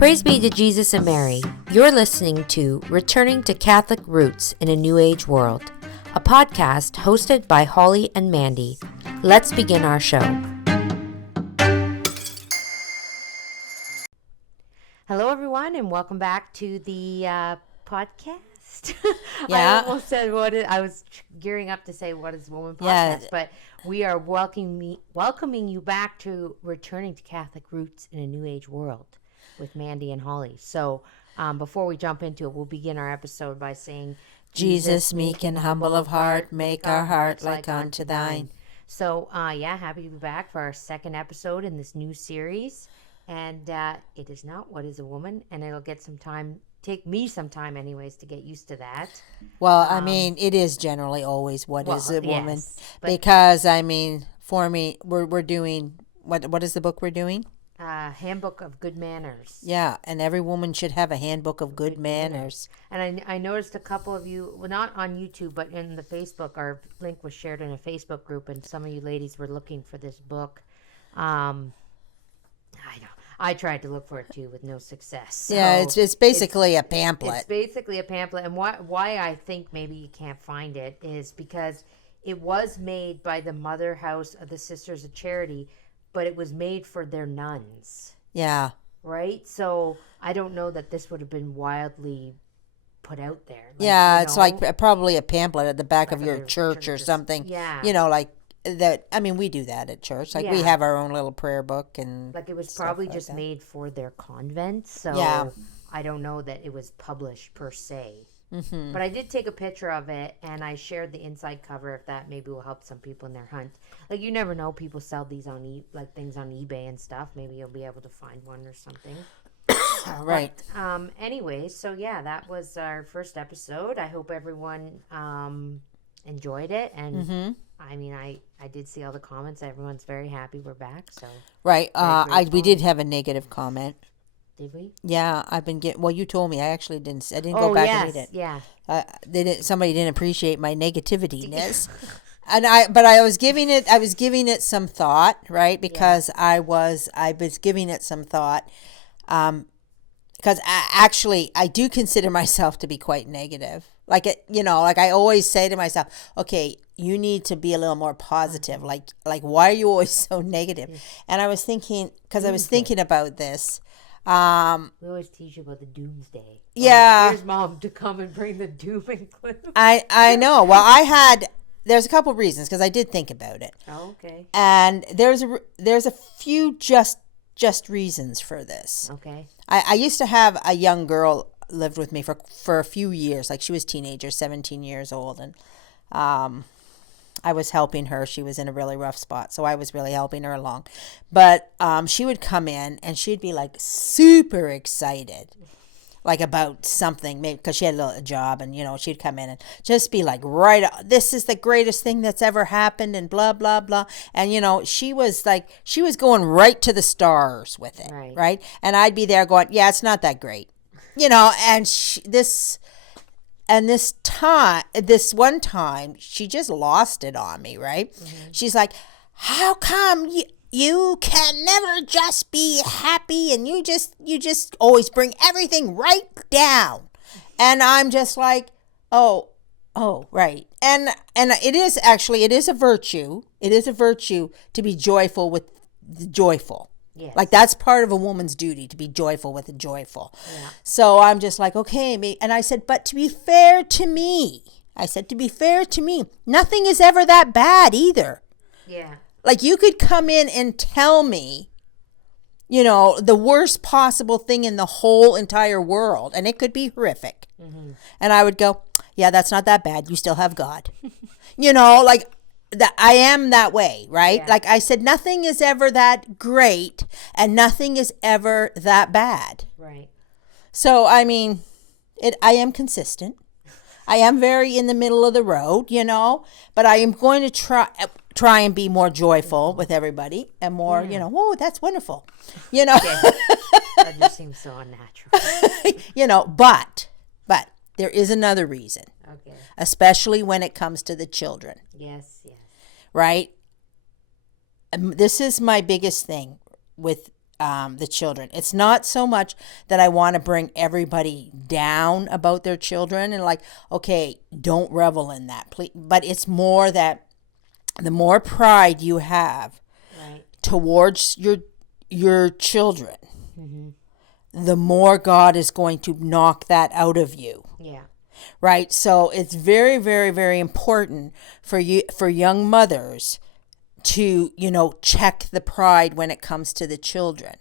Praise be to Jesus and Mary. You're listening to Returning to Catholic Roots in a New Age World, a podcast hosted by Holly and Mandy. Let's begin our show. Hello, everyone, and welcome back to the podcast. Yeah. I almost said I was gearing up to say what is woman podcast, Yeah. but we are welcoming you back to Returning to Catholic Roots in a New Age World with Mandy and Holly. So before we jump into it, we'll begin our episode by saying, Jesus, meek and humble of heart, make our heart like unto thine. So, happy to be back for our second episode in this new series. And it is not What is a Woman, and it'll take me some time anyways to get used to that. Well, it is generally always what is a woman. Yes, because, for me, we're doing, what is the book we're doing? Handbook of Good Manners. Yeah, and every woman should have a Handbook of Good Manners. And I noticed a couple of you, well, not on YouTube, but in the Facebook, our link was shared in a Facebook group, and some of you ladies were looking for this book. I tried to look for it too with no success. So yeah, it's basically a pamphlet. It's basically a pamphlet, and why I think maybe you can't find it is because it was made by the Mother House of the Sisters of Charity, but it was made for their nuns. Yeah. Right? So I don't know that this would have been wildly put out there. It's like probably a pamphlet at the back of your church or something. Yeah. Like that. We do that at church. Like we have our own little prayer book and like it was probably just that. Made for their convent. So I don't know that it was published per se. Mm-hmm. But I did take a picture of it, and I shared the inside cover. If that maybe will help some people in their hunt. Like, you never know, people sell these on things on eBay and stuff. Maybe you'll be able to find one or something. Right. But, anyway, so that was our first episode. I hope everyone enjoyed it, and I did see all the comments. Everyone's very happy we're back. So right. We did have a negative comment. Did we? Yeah, I've been getting. Well, you told me. I actually didn't. I didn't go back and read it. Yeah. Somebody didn't appreciate my negativity-ness, but I was giving it some thought, right? Because I was giving it some thought, because I do consider myself to be quite negative. Like I always say to myself, okay, you need to be a little more positive. Like why are you always so negative? Yeah. And I was thinking, because I was thinking about this. We always teach you about the doomsday. Yeah. Here's Mom to come and bring the doom and gloom. I know. Well, there's a couple reasons, because I did think about it. Oh, okay. And there's a few just reasons for this. Okay. I used to have a young girl lived with me for a few years. Like, she was a teenager, 17 years old, and I was helping her. She was in a really rough spot, so I was really helping her along. But she would come in, and she'd be like super excited, like about something, maybe because she had a job, and she'd come in and just be like, right, this is the greatest thing that's ever happened, and blah blah blah. And she was going right to the stars with it, right? And I'd be there going, yeah, it's not that great, and this one time, she just lost it on me, right? Mm-hmm. She's like, how come you can never just be happy, and you just always bring everything right down? And I'm just like, oh, right. And it is a virtue. It is a virtue to be joyful with the joyful. Yes. Like, that's part of a woman's duty, to be joyful with the joyful. Yeah. So I'm just like, okay. And I said, but to be fair to me, nothing is ever that bad either. Yeah. Like, you could come in and tell me, the worst possible thing in the whole entire world, and it could be horrific. Mm-hmm. And I would go, yeah, that's not that bad. You still have God. That I am that way, right? Yeah. Like I said, nothing is ever that great, and nothing is ever that bad. Right. So, I am consistent. I am very in the middle of the road, but I am going to try and be more joyful with everybody, and more, oh, that's wonderful, Okay. That just seems so unnatural. But there is another reason. Okay. Especially when it comes to the children. Yes. Right? This is my biggest thing with the children. It's not so much that I want to bring everybody down about their children and like, okay, don't revel in that, please. But it's more that the more pride you have towards your children, the more God is going to knock that out of you. Yeah. Right? So it's very, very, very important for young mothers to, check the pride when it comes to the children.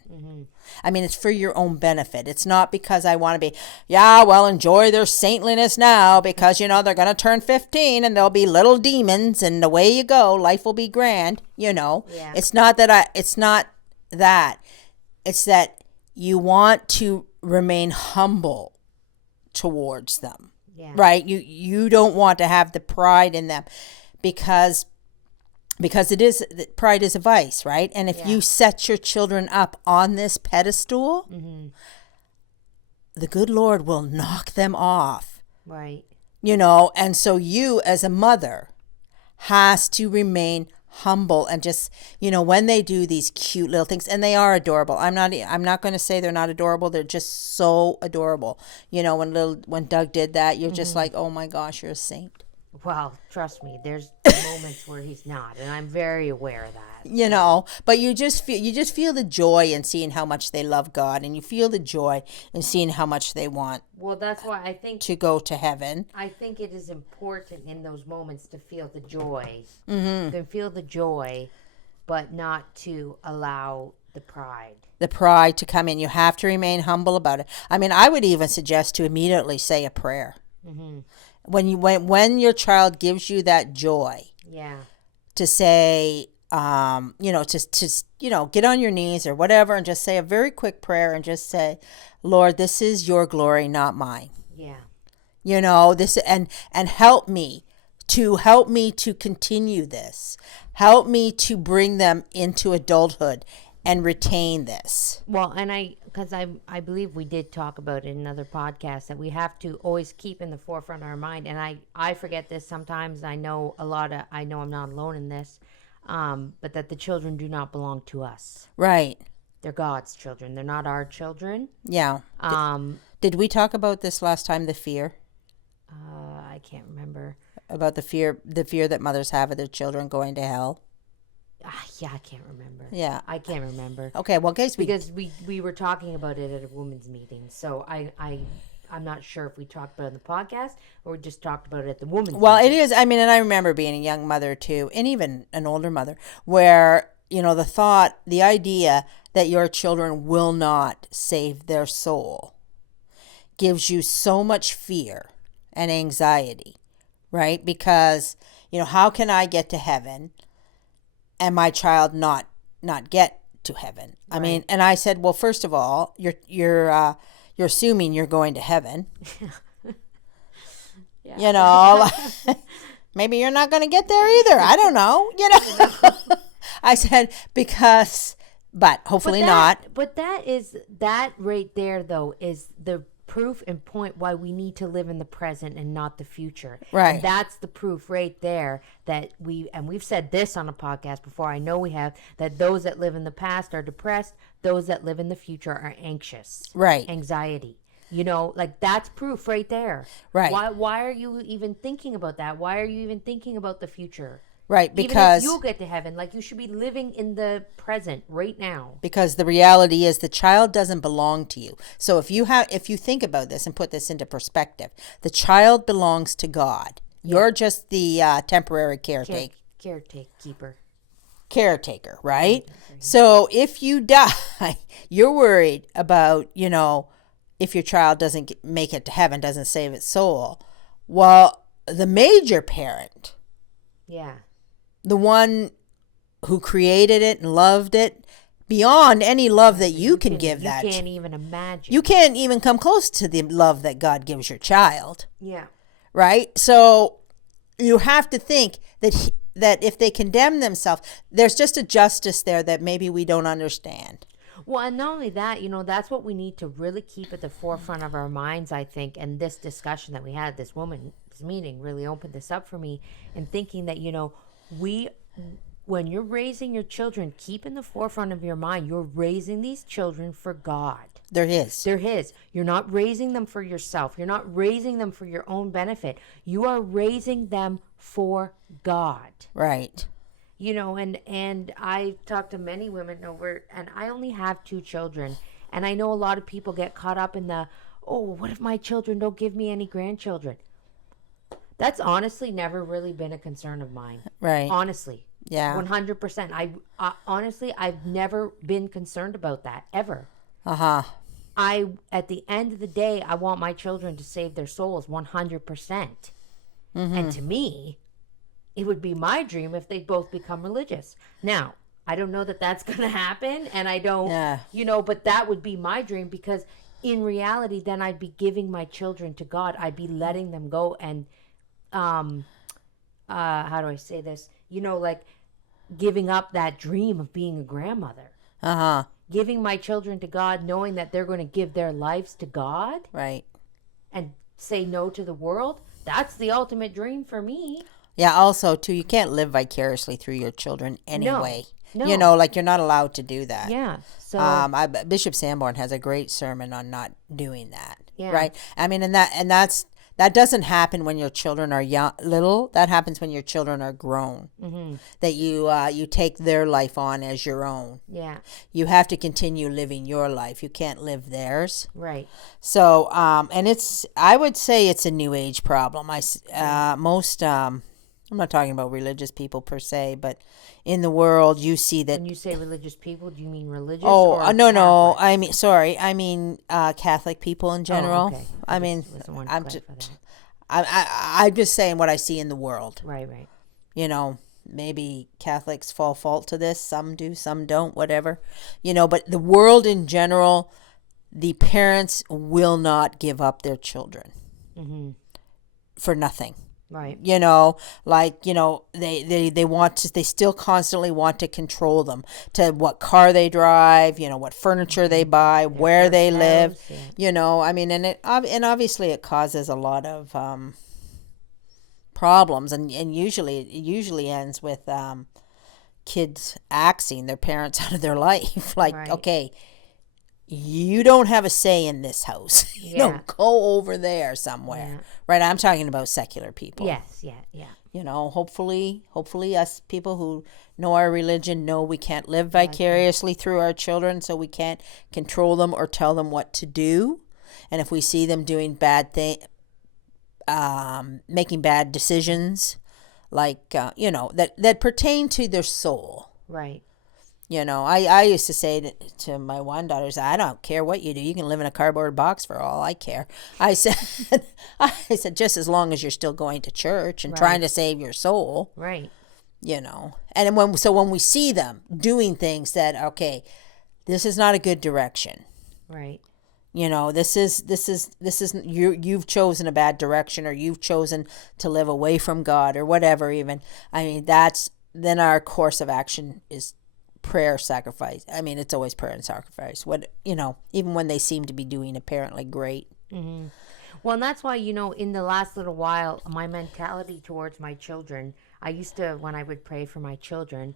I mean, it's for your own benefit. It's not because I want to be, enjoy their saintliness now because, they're going to turn 15 and they'll be little demons and away you go. Life will be grand, Yeah. It's not that. It's that you want to remain humble towards them. Yeah. Right? You don't want to have the pride in them because pride is a vice, right? And if you set your children up on this pedestal, the good Lord will knock them off. Right. And so you as a mother has to remain humble and just, when they do these cute little things, and they are adorable. I'm not going to say they're not adorable. They're just so adorable. When Doug did that, you're just like, oh my gosh, you're a saint. Well, trust me, there's moments where he's not, and I'm very aware of that. But you just feel the joy in seeing how much they love God, and you feel the joy in seeing how much they want. Well, that's why I think to go to heaven. I think it is important in those moments to feel the joy. To feel the joy, but not to allow the pride. The pride to come in. You have to remain humble about it. I mean, I would even suggest to immediately say a prayer. When your child gives you that joy, to say, get on your knees or whatever, and just say a very quick prayer and just say, Lord, this is your glory, not mine. This and help me to continue this. Help me to bring them into adulthood and retain this. Well, and because I believe we did talk about it in another podcast that we have to always keep in the forefront of our mind. And I forget this sometimes. I know I'm not alone in this, but that the children do not belong to us. Right. They're God's children. They're not our children. Yeah. Did we talk about this last time? The fear. I can't remember. About the fear that mothers have of their children going to hell. Yeah, I can't remember. Yeah. I can't remember. Okay, well, because we were talking about it at a women's meeting, so I'm not sure if we talked about it in the podcast or we just talked about it at the women's meeting. It is, I mean, and I remember being a young mother too, and even an older mother, where, the idea that your children will not save their soul gives you so much fear and anxiety, right? Because, how can I get to heaven and my child not get to heaven? Right. I mean, and I said, well, first of all, you're assuming you're going to heaven. Maybe you're not going to get there either. I don't know. I said but hopefully not. But that right there though is the proof and point why we need to live in the present and not the future. Right. And that's the proof right there that we've said this on a podcast before. I know we have, that those that live in the past are depressed. Those that live in the future are anxious. Right. Anxiety. That's proof right there. Right. Why are you even thinking about that? Why are you even thinking about the future? Right, because even if you'll get to heaven, you should be living in the present right now. Because the reality is the child doesn't belong to you. So if you think about this and put this into perspective, the child belongs to God. Yeah. You're just the temporary caretaker. Caretaker, right? So if you die, you're worried about, if your child doesn't make it to heaven, doesn't save its soul. Well, the major parent. Yeah. The one who created it and loved it beyond any love that you can give that. You can't even imagine. You can't even come close to the love that God gives your child. Yeah. Right? So you have to think that if they condemn themselves, there's just a justice there that maybe we don't understand. Well, and not only that, that's what we need to really keep at the forefront of our minds, I think. And this discussion that we had, this woman's meeting really opened this up for me, and thinking that, when you're raising your children, keep in the forefront of your mind, you're raising these children for God. They're His. They're His. You're not raising them for yourself. You're not raising them for your own benefit. You are raising them for God. Right. You know, and I talked to many women over, and I only have 2 children. And I know a lot of people get caught up in the, oh, what if my children don't give me any grandchildren? That's honestly never really been a concern of mine. Right. Honestly. Yeah. 100%. I honestly, I've never been concerned about that, ever. Uh-huh. At the end of the day, I want my children to save their souls 100%. And to me, it would be my dream if they both become religious. Now, I don't know that that's going to happen, and I don't, you know, but that would be my dream, because in reality, then I'd be giving my children to God. I'd be letting them go and, how do I say this? You know, like giving up that dream of being a grandmother. Uh-huh. Giving my children to God, knowing that they're going to give their lives to God. Right. And say no to the world. That's the ultimate dream for me. Yeah, also, too, you can't live vicariously through your children anyway. No. You know, like, you're not allowed to do that. Yeah. So Bishop Sanborn has a great sermon on not doing that. Yeah. Right? I mean, that doesn't happen when your children are little. That happens when your children are grown. Mm-hmm. That you take their life on as your own. Yeah. You have to continue living your life. You can't live theirs. Right. So, and I would say it's a new age problem. I'm not talking about religious people per se, but in the world, you see that. When you say religious people, do you mean religious? Oh, or no. Catholics? I mean Catholic people in general. Oh, okay. I'm just saying what I see in the world. Right. You know, maybe Catholics fall fault to this. Some do, some don't, whatever. You know, but the world in general, the parents will not give up their children for nothing. Right. You know, like, you know, they still constantly want to control them, to what car they drive, you know, what furniture they buy, where they live, you know, I mean, and obviously it causes a lot of problems, and it usually ends with kids axing their parents out of their life. Like, right. Okay, you don't have a say in this house. You know, go over there somewhere. Yeah. Right? I'm talking about secular people. Yes, yeah. You know, hopefully us people who know our religion know we can't live vicariously through our children, so we can't control them or tell them what to do. And if we see them doing bad things, making bad decisions, like, you know, that pertain to their soul. Right. You know, I used to say to my one daughters, I don't care what you do. You can live in a cardboard box for all I care. I said, just as long as you're still going to church and trying to save your soul. Right. You know, and when we see them doing things that, okay, this is not a good direction. Right. You know, this is you've chosen a bad direction, or you've chosen to live away from God, or whatever. Even, I mean, then our course of action is prayer, sacrifice. I mean, it's always prayer and sacrifice. What, you know, even when they seem to be doing apparently great. Mm-hmm. Well, and that's why, you know, in the last little while, my mentality towards my children, I used to, when I would pray for my children,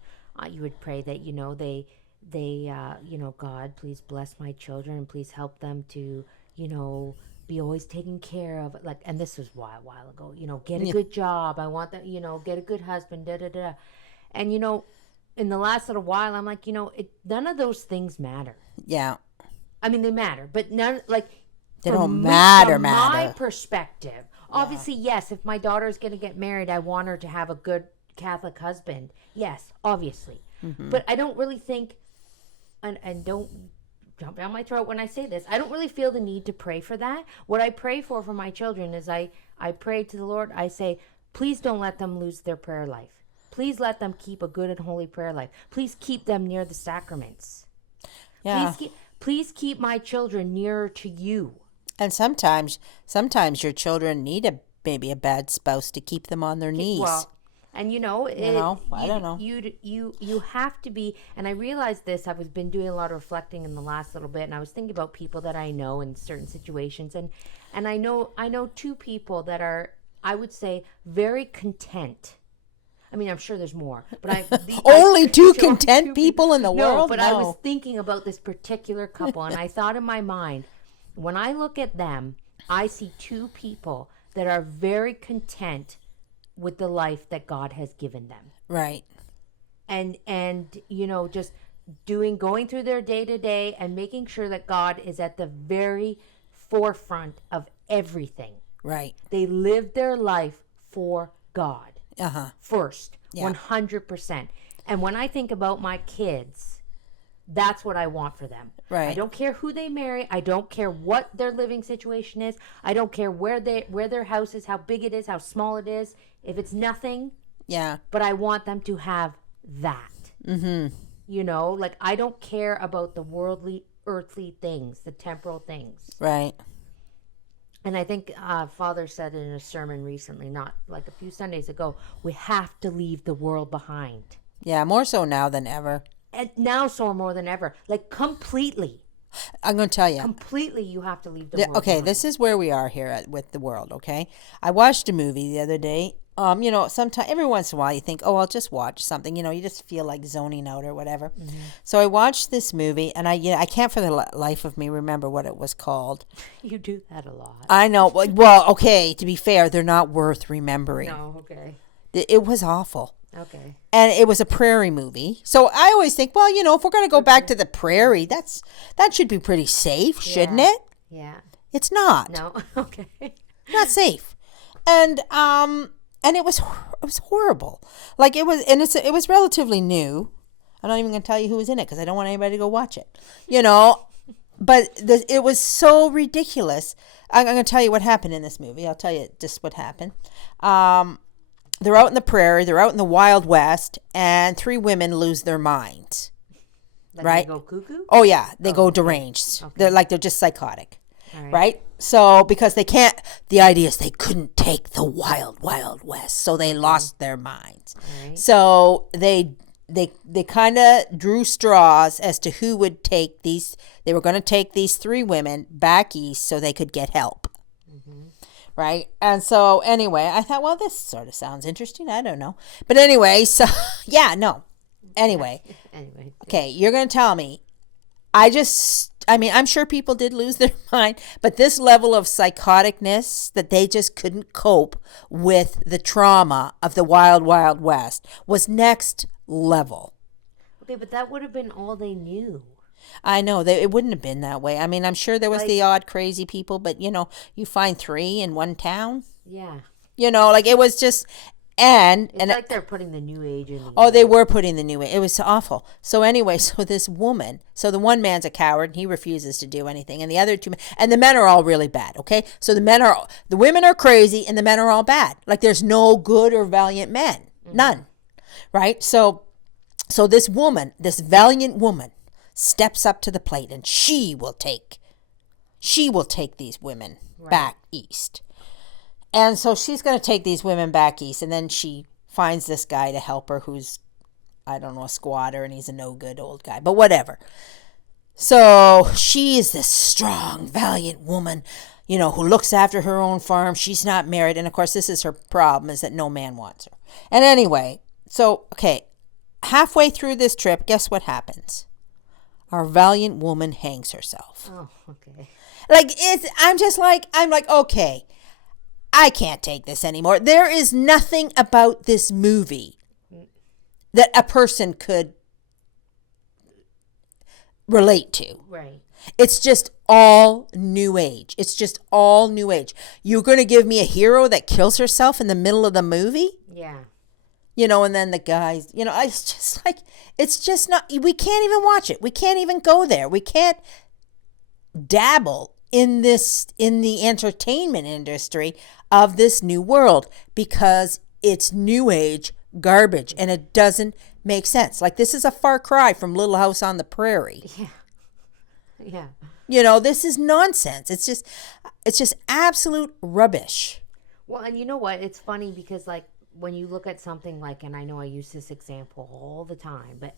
you would pray that, you know, they you know, God, please bless my children and please help them to, you know, be always taken care of. Like, and this was a while ago, you know, get a good job. I want that, you know, get a good husband, And, you know, in the last little while, I'm like, you know, none of those things matter. Yeah. I mean, they matter, but none, like, they don't matter. From my perspective, obviously, yes, if my daughter's going to get married, I want her to have a good Catholic husband. Yes, obviously. Mm-hmm. But I don't really think, and don't jump down my throat when I say this, I don't really feel the need to pray for that. What I pray for my children is I pray to the Lord. I say, please don't let them lose their prayer life. Please let them keep a good and holy prayer life. Please keep them near the sacraments. Yeah. Please keep my children nearer to you. And sometimes your children need maybe a bad spouse to keep them on their knees. Well, and you know, I don't know. You have to be, and I realized this. I've been doing a lot of reflecting in the last little bit, and I was thinking about people that I know in certain situations, and I know 2 people that are, I would say, very content. I mean, I'm sure there's more, but only two content people in the world. But I was thinking about this particular couple, and I thought in my mind, when I look at them, I see two people that are very content with the life that God has given them. Right. And just going through their day to day and making sure that God is at the very forefront of everything. Right. They live their life for God first, 100%. And when I think about my kids, that's what I want for them. Right. I don't care who they marry. I don't care what their living situation is. I don't care where their house is, how big it is, how small it is. If it's nothing, but I want them to have that. Like I don't care about the worldly, earthly things, the temporal things. Right. And I think Father said in a sermon recently, not like a few Sundays ago, we have to leave the world behind. Yeah, more so now than ever. And now so more than ever. Like completely. I'm going to tell you. Completely you have to leave the world Okay, behind. this is where we are here with the world, okay? I watched a movie the other day. Sometimes every once in a while you think, oh, I'll just watch something. You just feel like zoning out or whatever. Mm-hmm. So I watched this movie, and I can't for the life of me remember what it was called. You do that a lot. I know. Well, okay, to be fair, they're not worth remembering. No, okay. It was awful. Okay. And it was a prairie movie. So I always think, well, if we're going to go back to the prairie, that should be pretty safe, shouldn't it? Yeah. It's not. No. Okay. Not safe. And it was horrible. Like it was relatively new. I'm not even going to tell you who was in it because I don't want anybody to go watch it. But it was so ridiculous. I'm going to tell you what happened in this movie. I'll tell you just what happened. They're out in the prairie. They're out in the Wild West, and 3 women lose their minds. Right? They go cuckoo? Oh yeah, they go deranged. Okay. They're just psychotic. Right? So because they can't, the idea is they couldn't take the wild west, so they lost their minds. Right. So they kind of drew straws as to who would take these. They were going to take these 3 women back east so they could get help. Mm-hmm. Right? And so anyway, I thought, well, this sort of sounds interesting. I don't know. But anyway, so Anyway. Okay, you're going to tell me. I'm sure people did lose their mind, but this level of psychoticness that they just couldn't cope with the trauma of the Wild West was next level. Okay, but that would have been all they knew. I know. It wouldn't have been that way. I mean, I'm sure there was the odd crazy people, but, you find 3 in one town. Yeah. It was just... It's like they're putting the new age in. They were putting the new age. It was awful. So anyway, this woman, the one man's a coward and he refuses to do anything, and the other 2 men, and the men are all really bad. Okay, so the women are crazy and the men are all bad. Like there's no good or valiant men, none, right? So this woman, this valiant woman, steps up to the plate and she will take these women back east. And so she's going to take these women back east, and then she finds this guy to help her who's, I don't know, a squatter, and he's a no-good old guy, but whatever. So she is this strong, valiant woman, who looks after her own farm. She's not married, and of course this is her problem, is that no man wants her. And anyway, halfway through this trip, guess what happens? Our valiant woman hangs herself. Oh, okay. I'm like, okay. I can't take this anymore. There is nothing about this movie that a person could relate to. Right. It's just all new age. You're going to give me a hero that kills herself in the middle of the movie? Yeah. And then the guys, it's just not, we can't even watch it. We can't even go there. We can't dabble in the entertainment industry of this new world because it's new age garbage and it doesn't make sense. Like this is a far cry from Little House on the Prairie. Yeah. This is nonsense. It's just absolute rubbish. Well, and you know what? It's funny because like when you look at something like, and I know I use this example all the time, but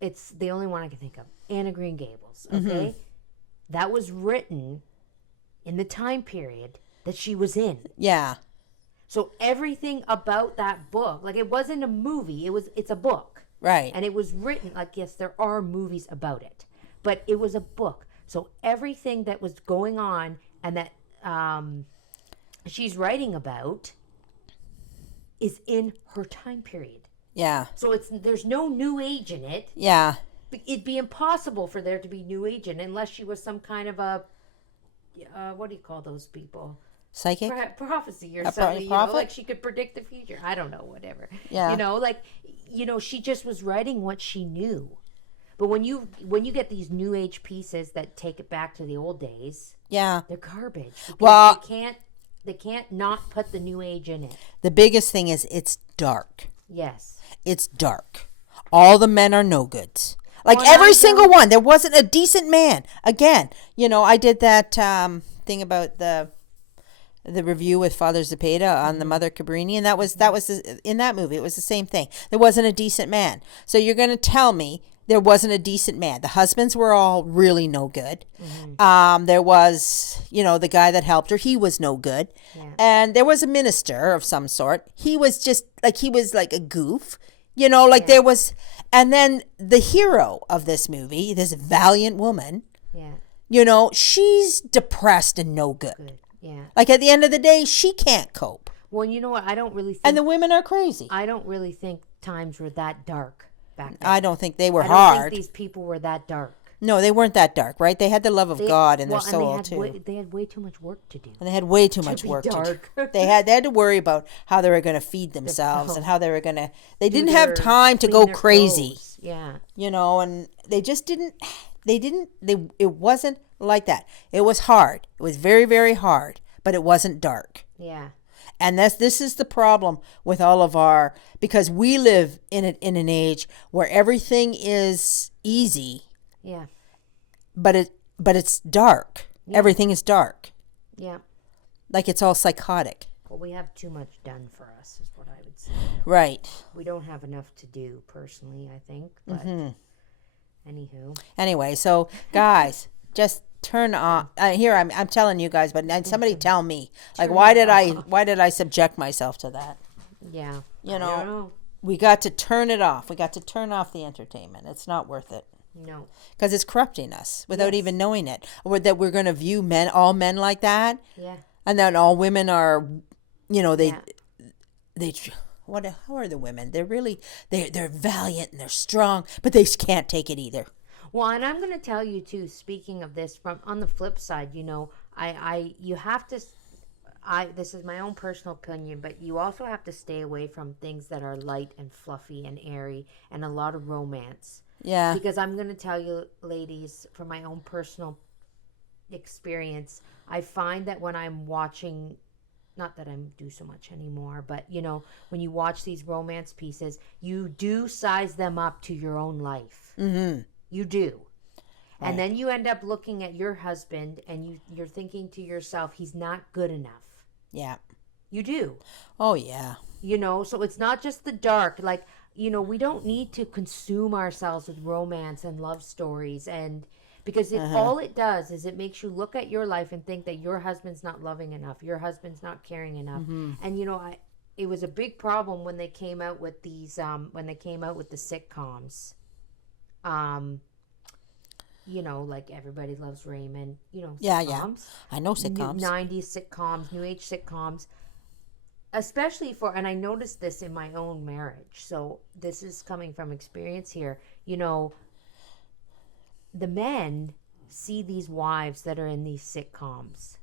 it's the only one I can think of. Anne of Green Gables, okay? Mm-hmm. That was written in the time period that she was in. Yeah. So everything about that book, like it wasn't a movie, it's a book. Right. And it was written, like, yes, there are movies about it, but it was a book. So everything that was going on and that she's writing about is in her time period. Yeah. So there's no new age in it. Yeah. It'd be impossible for there to be new age in it unless she was some kind of a, what do you call those people? Psychic? Prophecy or something, like she could predict the future. I don't know, whatever. Yeah. She just was writing what she knew. But when you get these new age pieces that take it back to the old days, yeah, they're garbage. Well, they can't not put the new age in it. The biggest thing is it's dark. Yes. It's dark. All the men are no goods. Like every single one. There wasn't a decent man. Again, I did that thing about the review with Father Zepeda on the Mother Cabrini, and that was in that movie. It was the same thing. There wasn't a decent man. So you're going to tell me there wasn't a decent man. The husbands were all really no good. Mm-hmm. There was, the guy that helped her. He was no good. Yeah. And there was a minister of some sort. He was just like a goof. There was, and then the hero of this movie, this valiant woman, she's depressed and no good. Yeah. Like at the end of the day, she can't cope. Well, you know what? I don't really think. And the women are crazy. I don't really think times were that dark back then. I don't think they were hard. I don't think these people were that dark. No, they weren't that dark, right? They had the love of God in their soul, too. They had way too much work to do. And they had way too much work to do. They had to worry about how they were going to feed themselves and how they were going to... They didn't have time to go crazy. Clothes. Yeah. And they just didn't... It wasn't like that. It was hard. It was very, very hard, but it wasn't dark. Yeah. And this is the problem with all of our... Because we live in an age where everything is easy. Yeah. But it's dark. Yeah. Everything is dark. Yeah. Like it's all psychotic. Well, we have too much done for us, is what I would say. Right. We don't have enough to do, personally, I think. But anywho. Anyway, so guys, just turn on. Here, I'm telling you guys, but somebody tell me, like, why did I subject myself to that? Yeah. I don't know. We got to turn it off. We got to turn off the entertainment. It's not worth it. No. Because it's corrupting us without even knowing it. Or that we're going to view all men like that. Yeah. And then all women are, how are the women? They're really, they're valiant and they're strong, but they can't take it either. Well, and I'm going to tell you too, speaking of this, from on the flip side, you have to, this is my own personal opinion, but you also have to stay away from things that are light and fluffy and airy and a lot of romance. Yeah. Because I'm going to tell you, ladies, from my own personal experience, I find that when I'm watching, not that I do so much anymore, but, when you watch these romance pieces, you do size them up to your own life. Mm-hmm. You do. Right. And then you end up looking at your husband and you're thinking to yourself, he's not good enough. Yeah. You do. Oh, yeah. So it's not just the dark, like, we don't need to consume ourselves with romance and love stories, and because all it does is it makes you look at your life and think that your husband's not loving enough, your husband's not caring enough. Mm-hmm. And it was a big problem when they came out with these the sitcoms. Like Everybody Loves Raymond, sitcoms. Yeah. I know sitcoms. 90s sitcoms, new age sitcoms. Especially and I noticed this in my own marriage, so this is coming from experience here. The men see these wives that are in these sitcoms,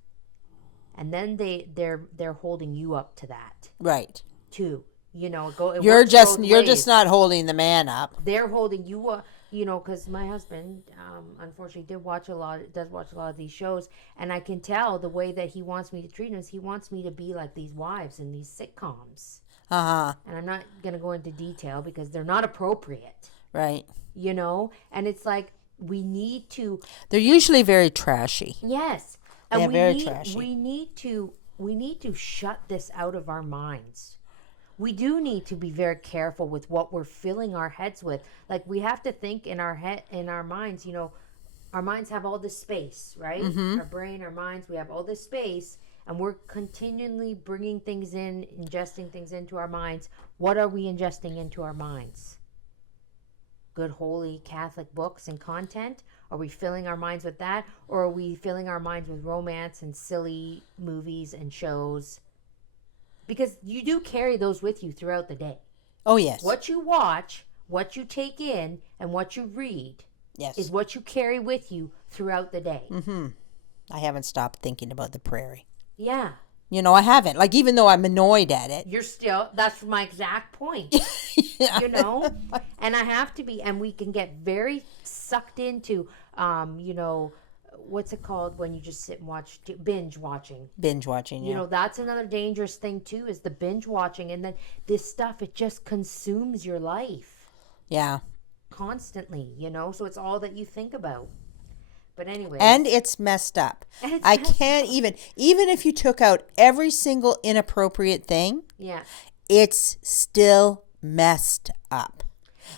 and then they're holding you up to that, right? Too, you're just not holding the man up. They're holding you up. Because my husband, unfortunately, does watch a lot of these shows, and I can tell the way that he wants me to treat him is he wants me to be like these wives in these sitcoms. Uh-huh. And I'm not going to go into detail because they're not appropriate. Right. And it's like we need to... They're usually very trashy. Yes. And very trashy. We need to shut this out of our minds. We do need to be very careful with what we're filling our heads with. Like, we have to think in our minds, our minds have all this space, right? Mm-hmm. Our brain, our minds, we have all this space. and we're continually bringing things in, ingesting things into our minds, what are we ingesting into our minds? Good, holy Catholic books and content? Are we filling our minds with that? Or are we filling our minds with romance and silly movies and shows? Because you do carry those with you throughout the day. Oh, yes. What you watch, what you take in, and what you read is what you carry with you throughout the day. Mm-hmm. I haven't stopped thinking about the prairie. Yeah. You know, I haven't. Like, even though I'm annoyed at it. You're still, that's my exact point. Yeah. You know? And I have to be, and we can get very sucked into, you know, what's it called when you just sit and watch, binge watching. Binge watching, yeah. You know, that's another dangerous thing too, is the binge watching. And then this stuff, it just consumes your life. Yeah. Constantly, you know? So it's all that you think about. But anyway. And it's messed up. I can't even if you took out every single inappropriate thing, it's still messed up.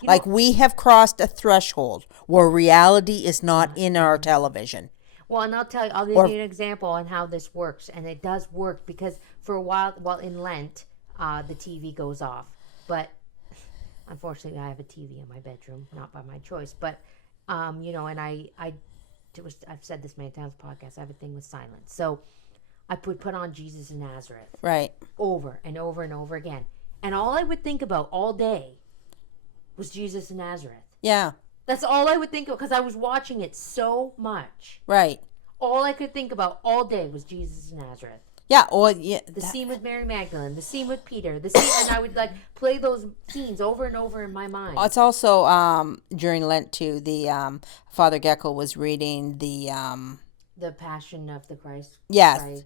Like, we have crossed a threshold where reality is not in our television. Well, and I'll give you an example on how this works. And it does work because for a while, in Lent, the TV goes off. But unfortunately, I have a TV in my bedroom, not by my choice. But, you know, and I've said this many times on podcasts, I have a thing with silence. So I put on Jesus of Nazareth. Right. Over and over and over again. And all I would think about all day was Jesus of Nazareth. Yeah. That's all I would think of because I was watching it so much. Right. All I could think about all day was Jesus of Nazareth. Yeah, or yeah, the scene with Mary Magdalene, the scene with Peter, the scene, and I would like play those scenes over and over in my mind. It's also during Lent too. The Father Gecko was reading the Passion of the Christ. Yes. By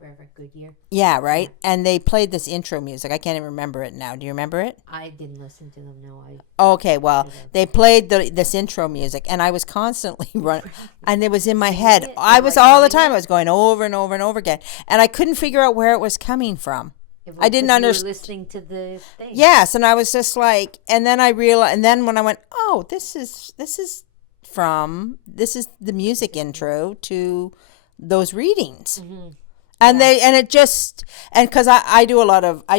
Reverend Goodyear. Yeah, right. Yeah. And they played this intro music. I can't even remember it now. Do you remember it? I didn't listen to them. No, Okay, well, they played this intro music, and I was constantly running, and it was in my head. I was all the time. I was going over and over and over again, and I couldn't figure out where it was coming from. I didn't understand. Listening to the thing. Yes, and I was just like, and then I realized, and then when I went, oh, this is the music intro to those readings. Mm-hmm. And because I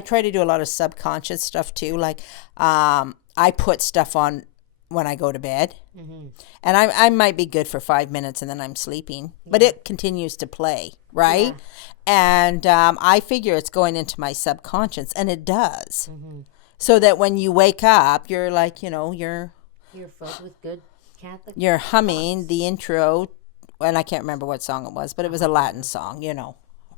try to do a lot of subconscious stuff too. Like, I put stuff on when I go to bed, mm-hmm. and I might be good for 5 minutes and then I'm sleeping, but it continues to play, right? Yeah. And I figure it's going into my subconscious, and it does. Mm-hmm. So that when you wake up, you're like, you know, you're filled with good Catholic. You're humming thoughts. The intro, and I can't remember what song it was, but it was a Latin song, you know.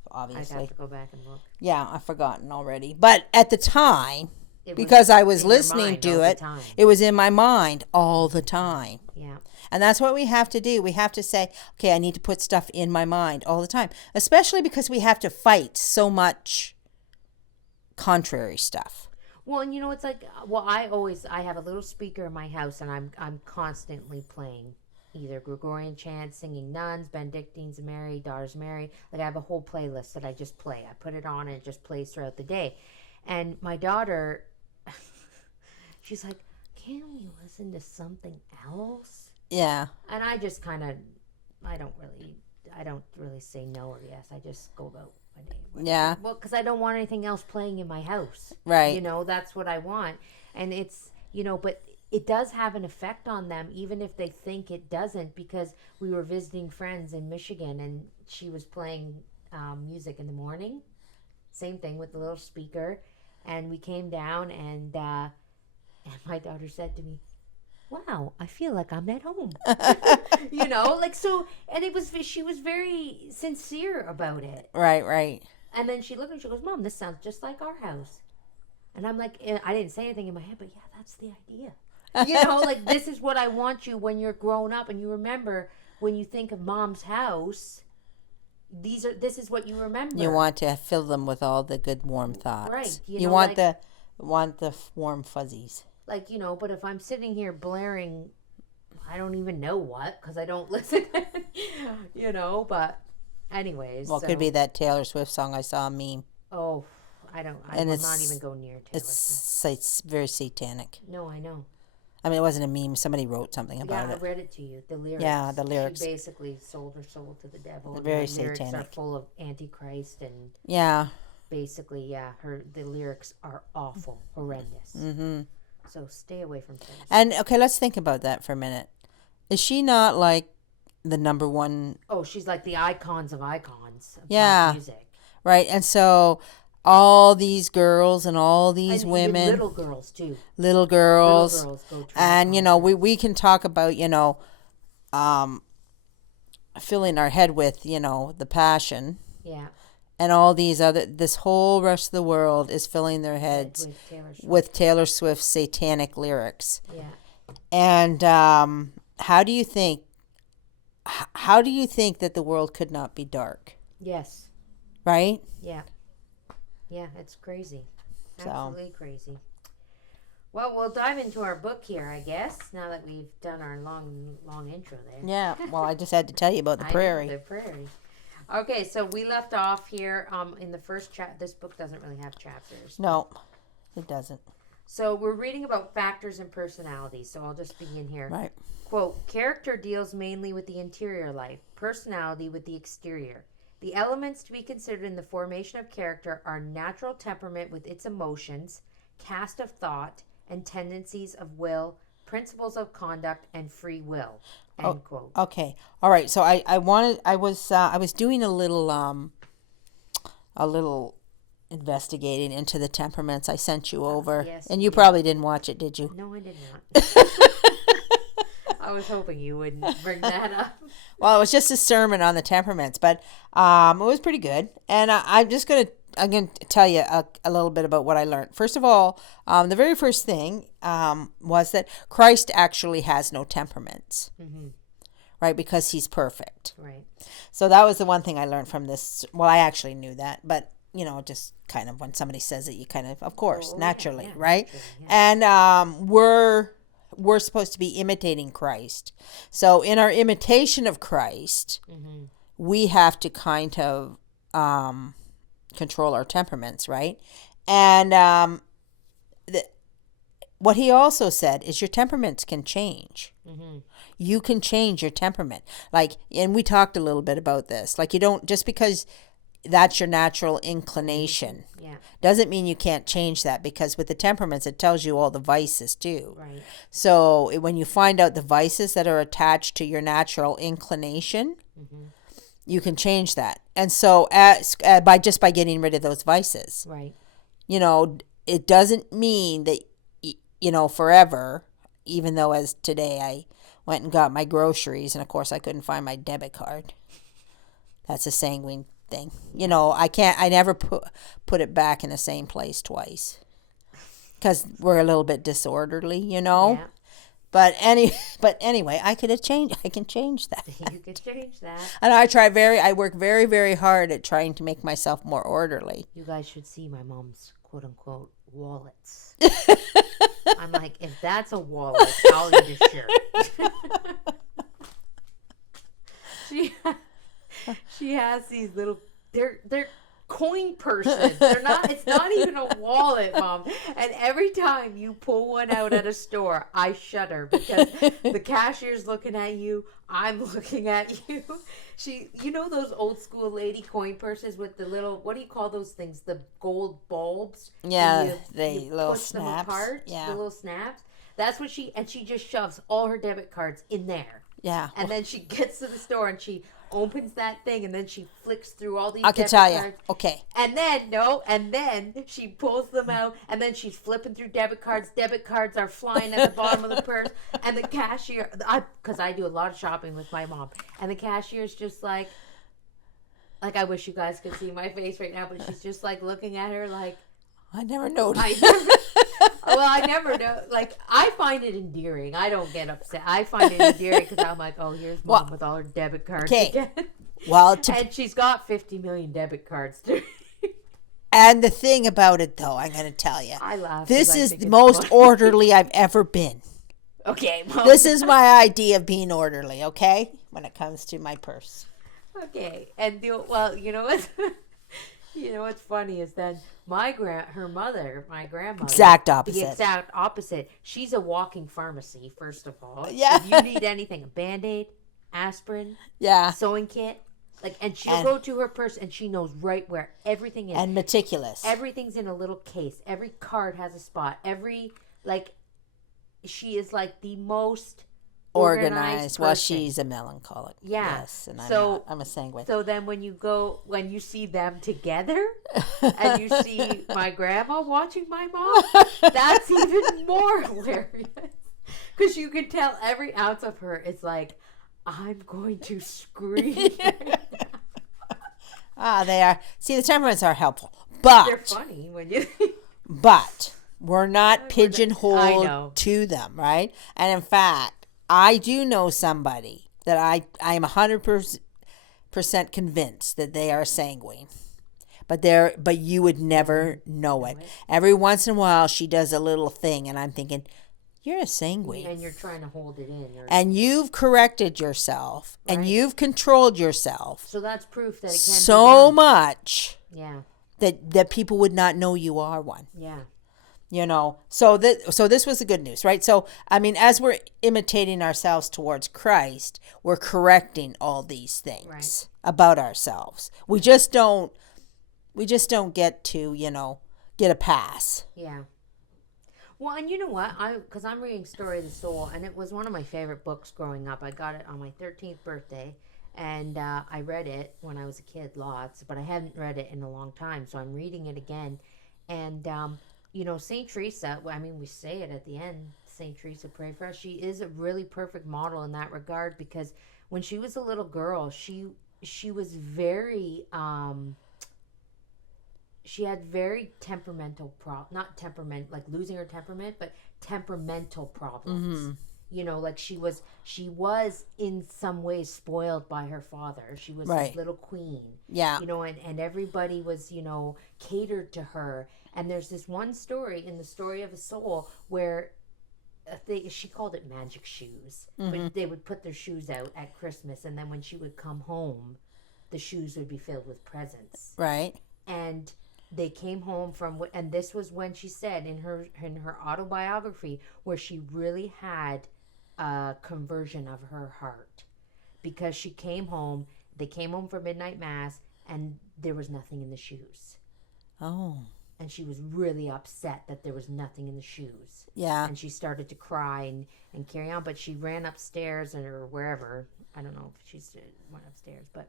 Obviously. I'd have to go back and look. Yeah, I've forgotten already. But at the time, because I was listening to it, it was in my mind all the time. Yeah. And that's what we have to do. We have to say, okay, I need to put stuff in my mind all the time, especially because we have to fight so much contrary stuff. Well, and you know, it's like, I have a little speaker in my house, and I'm constantly playing either Gregorian chants, singing nuns, Benedictines, Mary, Daughters of Mary. Like, I have a whole playlist that I just play. I put it on and it just plays throughout the day. And my daughter, she's like, can't we listen to something else? Yeah. And I just kind of, I don't really say no or yes. I just go about my day. Yeah. Well, because I don't want anything else playing in my house. Right. You know, that's what I want. And it's, you know, but it does have an effect on them, even if they think it doesn't, because we were visiting friends in Michigan, and she was playing music in the morning. Same thing with the little speaker. And we came down, and my daughter said to me, wow, I feel like I'm at home. You know, like, so, and she was very sincere about it. Right. And then she looked and she goes, Mom, this sounds just like our house. And I'm like, I didn't say anything in my head, but yeah, that's the idea. You know, like, this is what I want you when you're grown up, and you remember when you think of Mom's house, this is what you remember. You want to fill them with all the good warm thoughts. Right. You want the warm fuzzies. Like, you know, but if I'm sitting here blaring, I don't even know what, because I don't listen, you know, but anyways. Well, it could be that Taylor Swift song I saw a meme. Oh, I will not even go near Taylor Swift. It's very satanic. No, I know. I mean, it wasn't a meme. Somebody wrote something about I it. read it to you. The lyrics. Yeah, the lyrics. She basically sold her soul to the devil. They're very the lyrics satanic. are full of Antichrist and basically, the lyrics are awful, horrendous. Mm-hmm. So stay away from things. And okay, let's think about that for a minute. Is she not like the number one? Oh, she's like the icons of icons. Of pop music. Right, and so all these girls and all these and women, little girls too. Little girls go to and we can talk about filling our head with the Passion. Yeah. And all these this whole rest of the world is filling their heads with Taylor Swift's satanic lyrics. Yeah. And how do you think that the world could not be dark? Yes. Right? Yeah. Yeah, it's crazy. Absolutely crazy. Well, we'll dive into our book here, I guess, now that we've done our long intro there. Yeah. Well, I just had to tell you about the prairie. The prairie. Okay, so we left off here in the first chapter. This book doesn't really have chapters. No, it doesn't. So we're reading about factors and personalities. So I'll just begin here. Right. Quote, character deals mainly with the interior life, personality with the exterior. The elements to be considered in the formation of character are natural temperament with its emotions, cast of thought, and tendencies of will, principles of conduct, and free will. End quote. Okay. All right. So I was doing a little investigating into the temperaments. I sent you over, yes, and you probably didn't watch it, did you? No, I did not. I was hoping you wouldn't bring that up. Well, it was just a sermon on the temperaments, but it was pretty good. And I'm going to tell you a little bit about what I learned. First of all, the very first thing was that Christ actually has no temperaments, right? Because he's perfect. Right. So that was the one thing I learned from this. Well, I actually knew that, but just kind of when somebody says it, you kind of course, naturally, right? Naturally, yeah. And we're supposed to be imitating Christ. So in our imitation of Christ, we have to kind of control our temperaments, right? And what he also said is your temperaments can change. You can change your temperament. And we talked a little bit about this. You don't, just because that's your natural inclination, doesn't mean you can't change that, because with the temperaments, it tells you all the vices too. Right. So when you find out the vices that are attached to your natural inclination, you can change that. And so by getting rid of those vices, right? It doesn't mean that forever. Even though as today I went and got my groceries, and of course I couldn't find my debit card. That's a sanguine thing. I never put it back in the same place twice, because we're a little bit disorderly, Yeah. But anyway, I can change that. You can change that. And I work very, very hard at trying to make myself more orderly. You guys should see my mom's quote unquote wallets. I'm like, if that's a wallet, I'll eat a shirt. She has these little, they're coin purses. It's not even a wallet, Mom. And every time you pull one out at a store, I shudder, because the cashier's looking at you, I'm looking at you. Those old school lady coin purses with the little, what do you call those things? The gold bulbs? Yeah, you little push snaps. them apart, yeah. The little snaps. That's what she just shoves all her debit cards in there. Yeah. And then she gets to the store and she opens that thing, and then she flicks through all these I can debit tell cards. you. Okay. And then she pulls them out, and then she's flipping through debit cards. Debit cards are flying at the bottom of the purse, and the cashier, because I do a lot of shopping with my mom, and the cashier's just like I wish you guys could see my face right now, but she's just looking at her like, I never noticed. I never know. I find it endearing. I don't get upset. I find it endearing because I'm like, oh, here's Mom with all her debit cards again. Well, and she's got 50 million debit cards too. And the thing about it, though, I'm going to tell you, I laugh. This is the most orderly I've ever been. Okay, Mom. This is my idea of being orderly. Okay, when it comes to my purse. Okay, and you know what? You know what's funny is then my grandmother, Exact the opposite. exact opposite. She's a walking pharmacy, first of all. Yeah. If you need anything, a Band-Aid, aspirin, Yeah. sewing kit, and she'll go to her purse and she knows right where everything is. And meticulous. Everything's in a little case. Every card has a spot. She is like the most organized Well, person. she's a melancholic. Yeah. Yes, and I'm a sanguine. So then when you see them together and you see my grandma watching my mom, that's even more hilarious. Because you can tell every ounce of her is like, I'm going to scream. They are. See, the temperaments are helpful. But they're funny when you... But we're not pigeonholed to them, right? And in fact, I do know somebody that I am 100% convinced that they are sanguine. But you would never know it. Every once in a while, she does a little thing, and I'm thinking, you're a sanguine. And you're trying to hold it in. And you've corrected yourself, and you've controlled yourself. So that's proof that it can so be much yeah. that people would not know you are one. Yeah. You know, so this was the good news, right? So, I mean, as we're imitating ourselves towards Christ, we're correcting all these things about ourselves. We just don't get to, get a pass. Yeah. Well, and you know what? Because I'm reading Story of the Soul, and it was one of my favorite books growing up. I got it on my 13th birthday, and I read it when I was a kid lots, but I hadn't read it in a long time, so I'm reading it again. And, St. Teresa, we say it at the end, St. Teresa, pray for us. She is a really perfect model in that regard, because when she was a little girl, she was very... she had very temperamental not temperament like losing her temperament, but temperamental problems. Mm-hmm. She was in some ways spoiled by her father. She was his little queen. Yeah. And everybody was, catered to her. And there's this one story in the Story of a Soul where she called it magic shoes. Mm-hmm. But they would put their shoes out at Christmas, and then when she would come home, the shoes would be filled with presents. Right. And they came home and this was when she said in her autobiography where she really had a conversion of her heart, because they came home for midnight mass, and there was nothing in the shoes. Oh. And she was really upset that there was nothing in the shoes. Yeah. And she started to cry and carry on, but she ran upstairs or wherever. I don't know if she went upstairs, but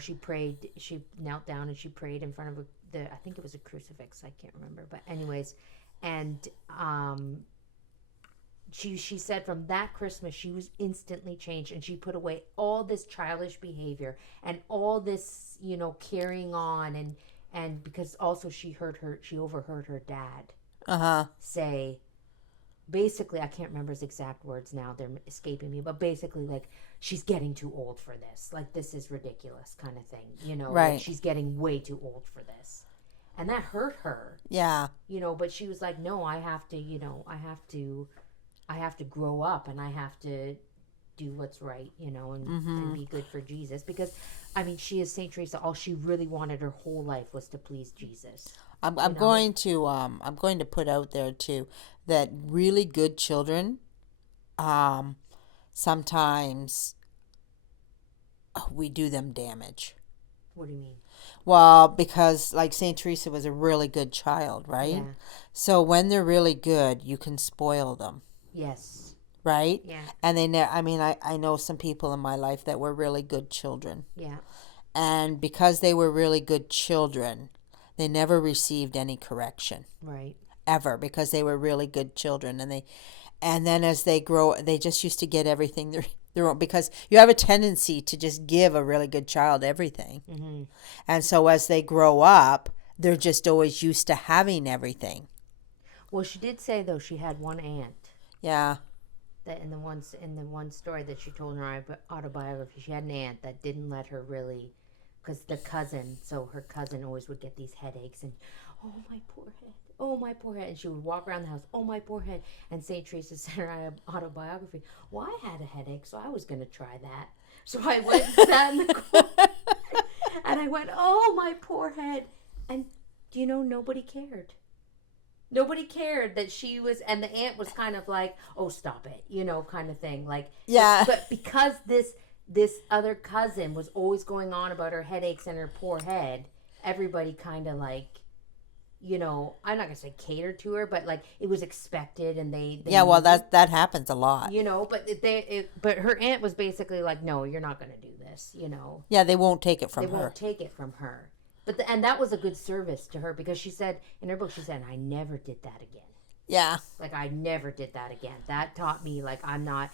she prayed. She knelt down and she prayed in front of I think it was a crucifix. I can't remember, but anyways, and she said from that Christmas she was instantly changed, and she put away all this childish behavior and all this carrying on, and because also she overheard her dad say, basically, I can't remember his exact words now, they're escaping me, but basically like, she's getting too old for this, like this is ridiculous kind of thing, right. Like, she's getting way too old for this, and that hurt her. Yeah. But she was like, no, I have to grow up, and I have to do what's right, and be good for Jesus, because she is Saint Teresa. All she really wanted her whole life was to please Jesus. I'm going to put out there too that really good children, sometimes we do them damage. What do you mean? Well, because like Saint Teresa was a really good child, right? Yeah. So when they're really good, you can spoil them. Yes. Right? Yeah. And I know some people in my life that were really good children. Yeah. And because they were really good children, they never received any correction. Right. Ever, because they were really good children, and then as they grow, they just used to get everything their own, because you have a tendency to just give a really good child everything. Mm-hmm. And so as they grow up, they're just always used to having everything. Well, she did say though she had one aunt. Yeah. That in the one story that she told in her autobiography, she had an aunt that didn't let her really, because her cousin always would get these headaches, and oh my poor head, and she would walk around the house, oh my poor head, and St. Teresa said in her autobiography, well, I had a headache, so I was going to try that, so I went and sat in the corner, and And I went, oh, my poor head. And do you know, nobody cared. Nobody cared that she was, and the aunt was kind of like, oh, stop it, kind of thing. Like, yeah. But because this other cousin was always going on about her headaches and her poor head, everybody kind of like, I'm not going to say catered to her, but like it was expected, and they yeah, well, that happens a lot. But her aunt was basically like, no, you're not going to do this, Yeah, they won't take it from her. They won't take it from her. And that was a good service to her, because she said in her book, she said, I never did that again. Yeah. Like, I never did that again. That taught me, like, I'm not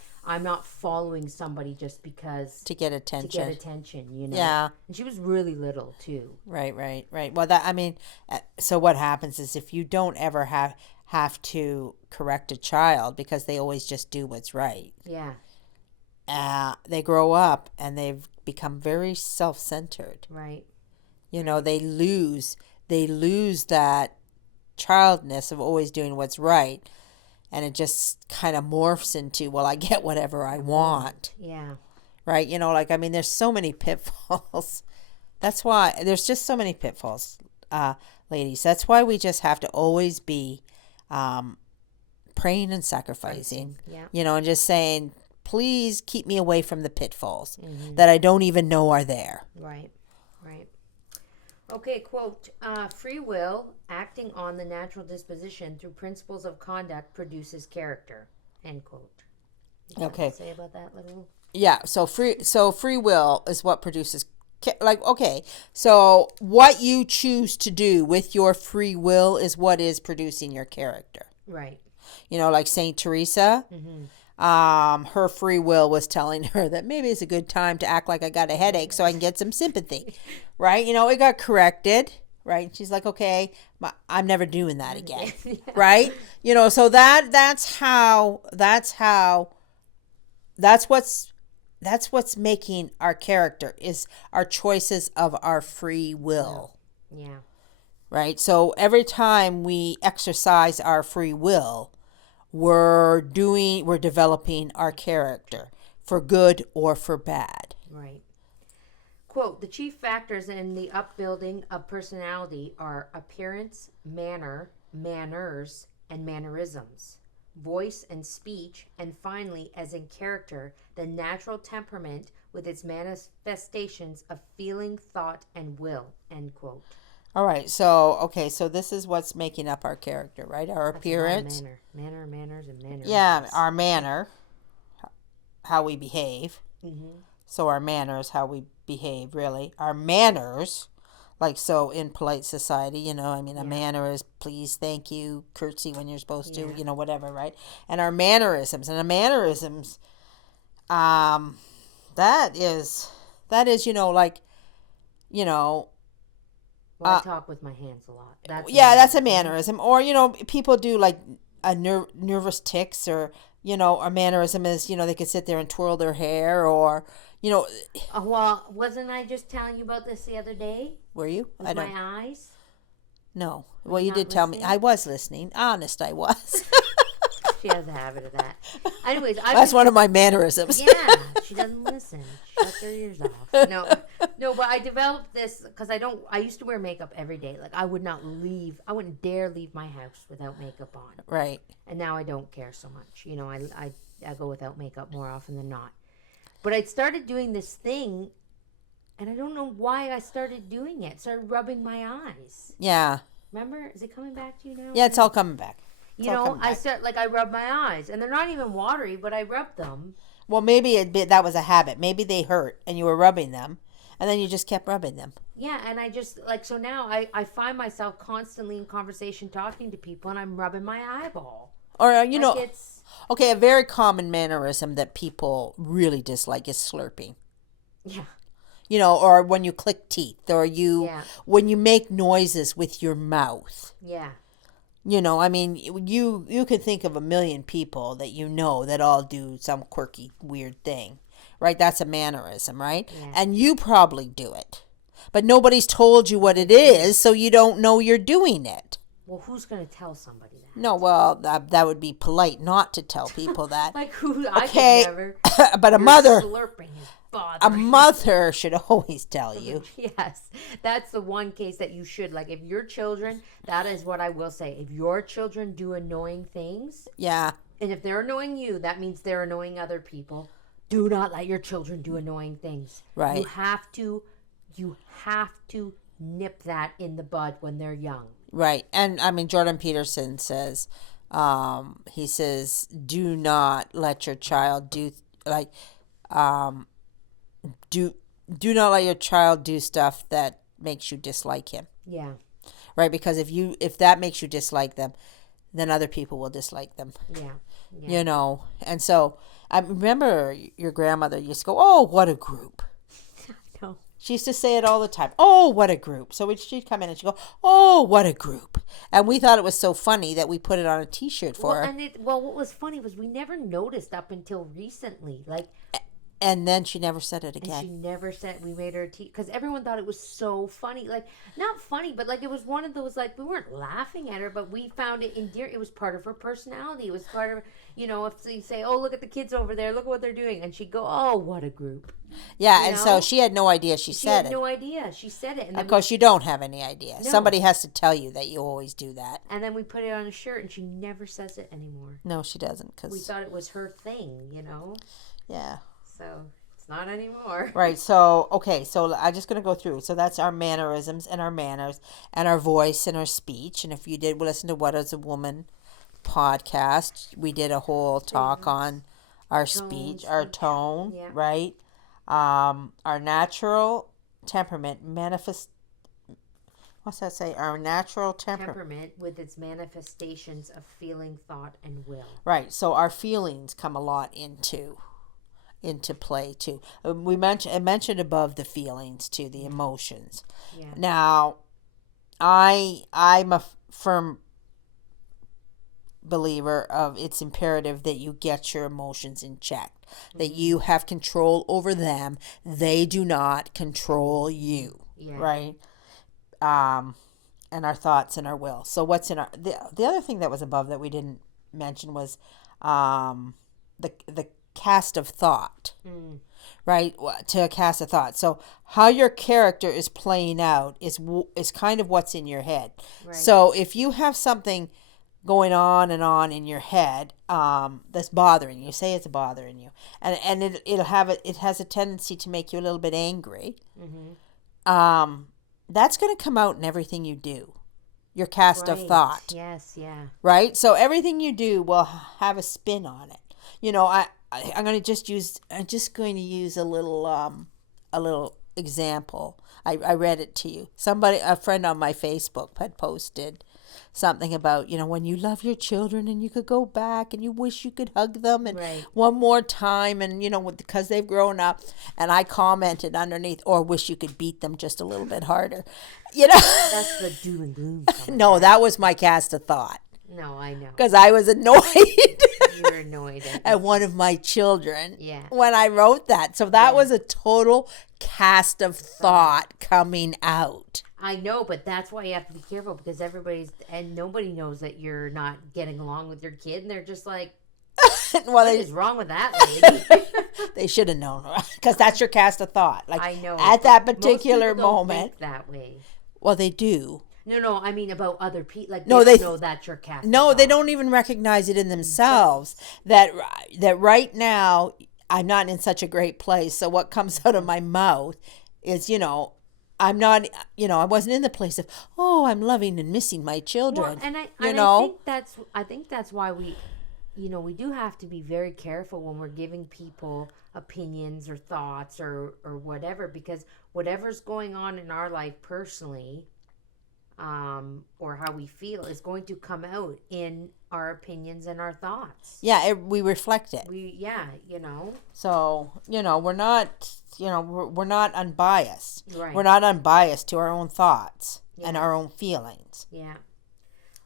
following somebody just because to get attention. Yeah. And she was really little too. Right. Well, so what happens is, if you don't ever have to correct a child because they always just do what's right. Yeah. They grow up and they've become very self-centered. Right. They lose that childness of always doing what's right, and it just kind of morphs into, well, I get whatever I want. Yeah. Right? There's so many pitfalls. That's why there's just so many pitfalls, ladies. That's why we just have to always be praying and sacrificing. Yeah. And just saying, please keep me away from the pitfalls that I don't even know are there. Right. Okay, quote, free will, acting on the natural disposition through principles of conduct, produces character, end quote. Okay. Say about that little? Yeah, so free will is what produces, so what you choose to do with your free will is what is producing your character. Right. Like Saint Teresa, her free will was telling her that maybe it's a good time to act like I got a headache so I can get some sympathy, right? It got corrected, right? She's like, okay, I'm never doing that again, yeah. right? So that's what's making our character, is our choices of our free will. Yeah. Right? So every time we exercise our free will, we're developing our character for good or for bad. Right. Quote, the chief factors in the upbuilding of personality are appearance, manner, manners, and mannerisms, voice and speech, and finally, as in character, the natural temperament with its manifestations of feeling, thought, and will, end quote. All right, so this is what's making up our character, right? Our appearance. Manner, manners, and manners. Yeah, our manner, how we behave. Mm-hmm. So our manner is how we behave, really. Our manners, like, so in polite society, a manner is please, thank you, curtsy when you're supposed to, whatever, right? And our mannerisms. And the mannerisms, that is, Well, I talk with my hands a lot. That's a mannerism. Or, people do like a nervous tics, or, a mannerism is, they could sit there and twirl their hair, or, well, wasn't I just telling you about this the other day? Were you? With my eyes? No. Well, you did tell me. I was listening. Honest, I was. She has a habit of that. Anyways, that's one of my mannerisms. Yeah, she doesn't listen. She shuts her ears off. No, but I developed this because I used to wear makeup every day. Like, I wouldn't dare leave my house without makeup on. Right. And now I don't care so much. I go without makeup more often than not. But I started doing this thing, and I don't know why I started doing it. Started rubbing my eyes. Yeah. Remember? Is it coming back to you now? Yeah, it's all coming back. I rub my eyes, and they're not even watery, but I rub them. Well, maybe that was a habit. Maybe they hurt, and you were rubbing them, and then you just kept rubbing them. Yeah, and I just, so now I find myself constantly in conversation talking to people, and I'm rubbing my eyeball. Or, okay, a very common mannerism that people really dislike is slurping. Yeah. Or when you click teeth, or when you make noises with your mouth. Yeah. You could think of a million people that all do some quirky, weird thing, right? That's a mannerism, right? Yeah. And you probably do it, but nobody's told you what it is, so you don't know you're doing it. Well, who's going to tell somebody that? No, well, that would be polite not to tell people that. Like who? I could Okay, never. but Your slurping is a bothering me. mother should always tell you. Yes, that's the one case that you should. Like, if your children, that is what I will say. If your children do annoying things, Yeah. and if they're annoying you, that means they're annoying other people. Do not let your children do annoying things. Right. You have to nip that in the bud when they're young. Right. And I mean, Jordan Peterson says, he says, do not let your child do not let your child do stuff that makes you dislike him. Yeah. Right. Because if that makes you dislike them, then other people will dislike them. Yeah. You know, and so I remember your grandmother used to go, "Oh, what a group." No. She used to say it all the time. "Oh, what a group." So she'd come in and she'd go, "Oh, what a group." And we thought it was so funny that we put it on a T-shirt for her. What was funny was we never noticed up until recently. Like, and then she never said it again. And she never said, we made her because everyone thought it was so funny. Like, not funny, but like it was one of those, like, we weren't laughing at her, but we found it endearing. It was part of her personality. It was part of, if you say, "Oh, look at the kids over there, look at what they're doing," and she'd go, "Oh, what a group." Yeah, and so she had no idea she said it. She had no idea. She said it. And of course, you don't have any idea. No. Somebody has to tell you that you always do that. And then we put it on a shirt, and she never says it anymore. No, she doesn't. Cause we thought it was her thing, Yeah. So it's not anymore. Right. So, okay. So I'm just going to go through. So that's our mannerisms and our manners and our voice and our speech. And if you did listen to What Is a Woman podcast, we did a whole talk on our speech, our tone, yeah. Right? Our natural temperament what's that say? Our natural temperament with its manifestations of feeling, thought, and will. Right. So our feelings come a lot into play too. I mentioned above the feelings too, the emotions. Yeah. Now, I'm a firm believer of it's imperative that you get your emotions in check, that you have control over them. They do not control you. Yeah. Right. And our thoughts and our will. So what's in the other thing that was above that we didn't mention was the cast of thought. Right, to cast a thought. So how your character is playing out is kind of what's in your head. Right. So if you have something going on in your head that's bothering you, say it's bothering you, and it has a tendency to make you a little bit angry. Mm-hmm. That's going to come out in everything you do. Your cast of thought. Yes, yeah. Right? So everything you do will have a spin on it. I'm going to use a little example. I read it to you. A friend on my Facebook had posted something about, when you love your children and you could go back and you wish you could hug them and one more time and, because they've grown up. And I commented underneath, or wish you could beat them just a little bit harder. That's the doom and gloom. No, that was my cast of thought. No, I know. Because I was annoyed. You were annoyed at one of my children. Yeah. When I wrote that. So that was a total cast of thought coming out. I know, but that's why you have to be careful because nobody knows that you're not getting along with your kid, and they're just like, what is wrong with that lady? They should have known, because that's your cast of thought. Like, I know. At that particular most people don't moment. think that way. Well, they do. No, I mean about other people. Like, no, they don't know that's your cast. No, they don't even recognize it in themselves. That right now, I'm not in such a great place. So what comes out of my mouth is, I'm not, I wasn't in the place of, I'm loving and missing my children. Well, I think that's why we do have to be very careful when we're giving people opinions or thoughts or whatever, because whatever's going on in our life personally, or how we feel is going to come out in our opinions and our thoughts. Yeah, we reflect it. So, we're not, we're not unbiased. Right. We're not unbiased to our own thoughts and our own feelings. Yeah.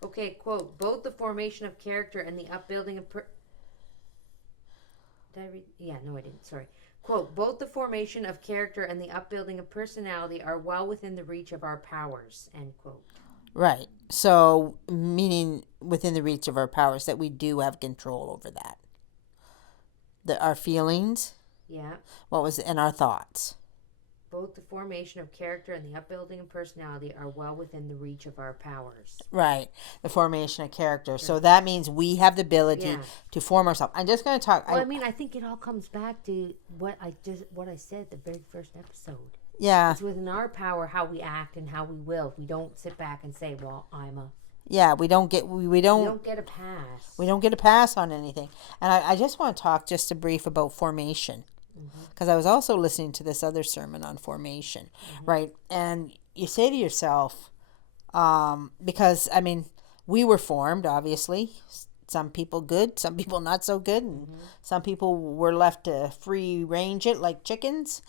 Okay, quote, both the formation of character and the upbuilding of Did I read? Yeah, no, I didn't. Sorry. Quote, both the formation of character and the upbuilding of personality are well within the reach of our powers, end quote. Right. So, meaning within the reach of our powers, that we do have control over that. Our feelings. Yeah. And our thoughts. Both the formation of character and the upbuilding of personality are well within the reach of our powers. Right. The formation of character. Yeah. So that means we have the ability to form ourselves. I'm just going to talk. Well, I think it all comes back to what I said the very first episode. Yeah. It's within our power how we act and how we will. We don't sit back and say, well, I'm a... Yeah, we don't get a pass. We don't get a pass on anything. And I just want to talk just a brief about formation. Because I was also listening to this other sermon on formation, right? And you say to yourself, because, we were formed, obviously. Some people good, some people not so good, and some people were left to free range it like chickens,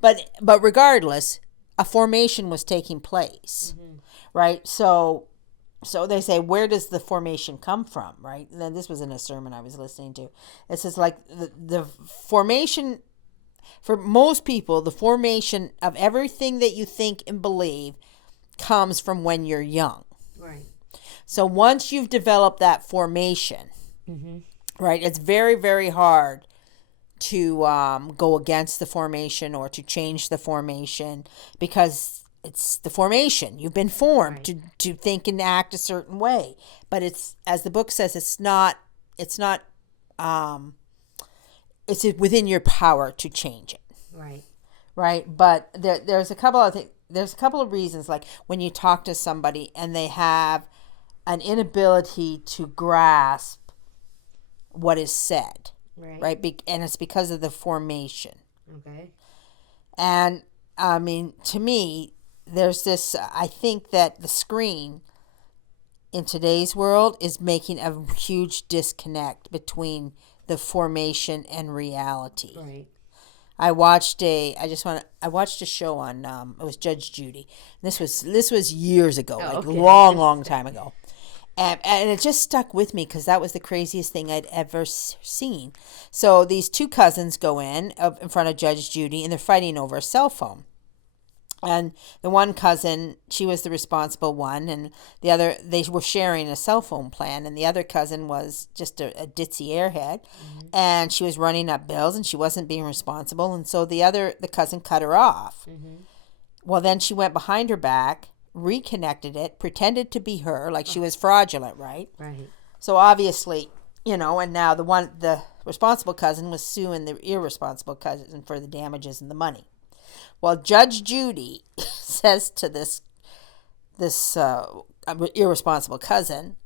But regardless, a formation was taking place, right? So they say, where does the formation come from, right? And then this was in a sermon I was listening to. It says, like, the formation, for most people, the formation of everything that you think and believe comes from when you're young. Right. So once you've developed that formation, right, it's very, very hard to go against the formation or to change the formation, because it's the formation. You've been formed to think and act a certain way. But it's, as the book says, it's within your power to change it. Right. Right. But there's a couple of reasons, like when you talk to somebody and they have an inability to grasp what is said. Right. And it's because of the formation. Okay. And to me, there's this, I think that the screen in today's world is making a huge disconnect between the formation and reality. Right. I watched a show on, it was Judge Judy. This was years ago, long time ago. And it just stuck with me because that was the craziest thing I'd ever seen. So these two cousins go in front of Judge Judy, and they're fighting over a cell phone. And the one cousin, she was the responsible one, and the other, they were sharing a cell phone plan, and the other cousin was just a ditzy airhead, and she was running up bills, and she wasn't being responsible, and so the cousin cut her off. Well, then she went behind her back, reconnected it, pretended to be her, like she was fraudulent, right? Right. So obviously, and now the responsible cousin was suing the irresponsible cousin for the damages and the money. Well, Judge Judy says to this irresponsible cousin,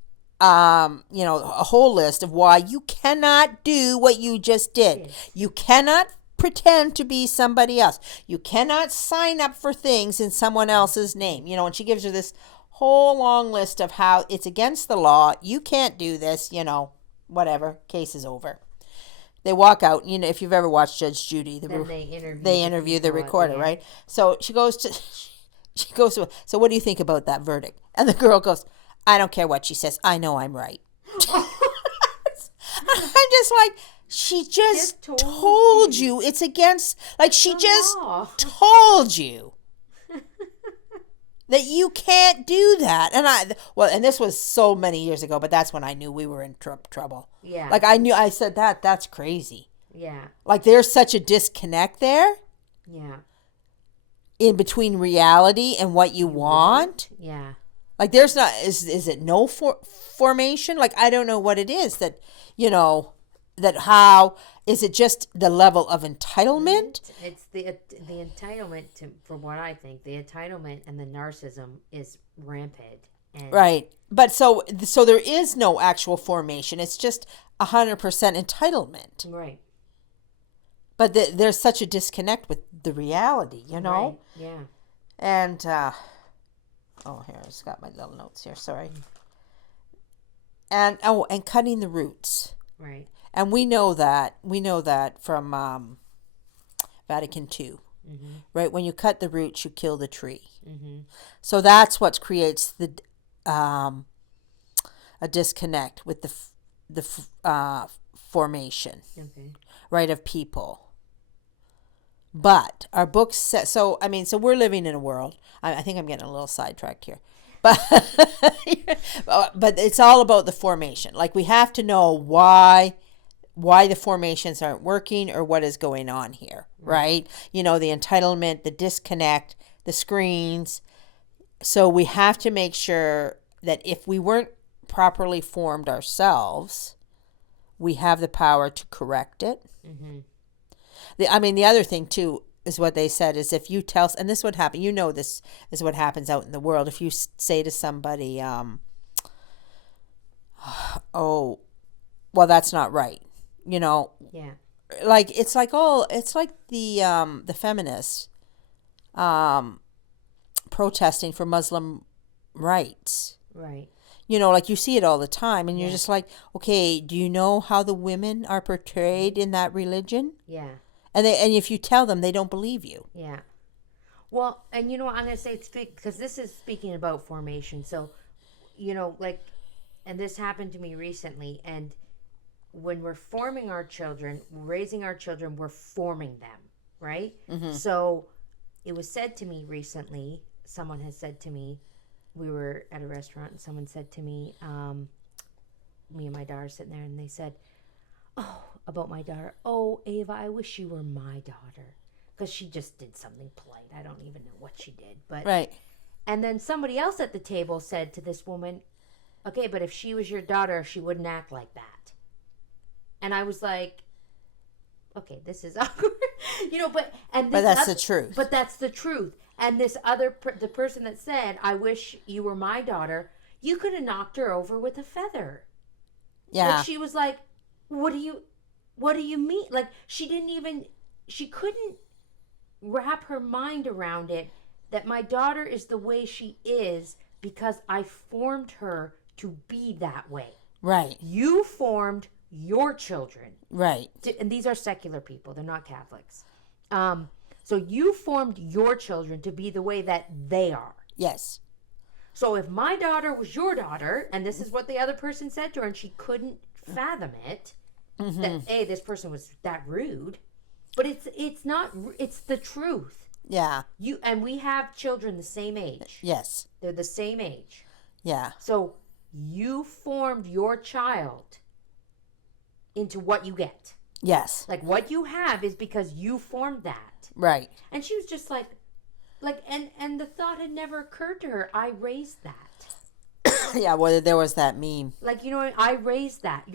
a whole list of why you cannot do what you just did. Yes. You cannot pretend to be somebody else. You cannot sign up for things in someone else's name. And she gives her this whole long list of how it's against the law. You can't do this, whatever. Case is over. They walk out. If you've ever watched Judge Judy, they interview the recorder, right? So she goes to, so what do you think about that verdict? And the girl goes, I don't care what she says. I know I'm right. I'm just like, she just told you it's against, like, she just told you that you can't do that. And this was so many years ago, but that's when I knew we were in trouble. Yeah. Like, I said, that's crazy. Yeah. Like, there's such a disconnect there. Yeah. In between reality and what you want. Yeah. Like, there's not, is it no formation? Like, I don't know what it is that, that how, is it just the level of entitlement? It's the entitlement for what I think, the entitlement and the narcissism is rampant. Right. But so there is no actual formation. It's just 100% entitlement. Right. But there's such a disconnect with the reality, Right. Yeah. And, here, I just got my little notes here. Sorry. And cutting the roots. Right. And we know that from Vatican II, right? When you cut the roots, you kill the tree. So that's what creates a disconnect with the formation, right, of people. But our book says, so we're living in a world, I think I'm getting a little sidetracked here, But but it's all about the formation. Like we have to know why the formations aren't working or what is going on here, right? The entitlement, the disconnect, the screens. So we have to make sure that if we weren't properly formed ourselves, we have the power to correct it. Mm-hmm. The other thing too is what they said is if you tell, and this would happen, this is what happens out in the world. If you say to somebody, oh, well, that's not right. Yeah. Like, it's like the feminists, protesting for Muslim rights. Right. Like you see it all the time and you're just like, okay, do you know how the women are portrayed in that religion? Yeah. And if you tell them, they don't believe you. Yeah. Well, and I'm going to say, because this is speaking about formation. So, and this happened to me recently. And when we're forming our children, raising our children, we're forming them, right? Mm-hmm. So it was said to me recently, someone has said to me, we were at a restaurant and someone said to me, me and my daughter sitting there, and they said, about my daughter, oh, Ava, I wish you were my daughter. Because she just did something polite. I don't even know what she did. But right. And then somebody else at the table said to this woman, okay, but if she was your daughter, she wouldn't act like that. And I was like, okay, this is awkward. But that's the truth. But that's the truth. And this the person that said, I wish you were my daughter, you could have knocked her over with a feather. Yeah. Like she was like, what do you mean? Like she couldn't wrap her mind around it that my daughter is the way she is because I formed her to be that way. Right. You formed your children. Right. And these are secular people. They're not Catholics. So you formed your children to be the way that they are. Yes. So if my daughter was your daughter, and this is what the other person said to her, and she couldn't fathom it, mm-hmm. that, hey, this person was that rude. But it's not, it's the truth. Yeah. And we have children the same age. Yes. They're the same age. Yeah. So you formed your child into what you get. Yes. Like what you have is because you formed that. Right. And she was just like, and the thought had never occurred to her. I raised that. Yeah, well, there was that meme. Like, I raised that.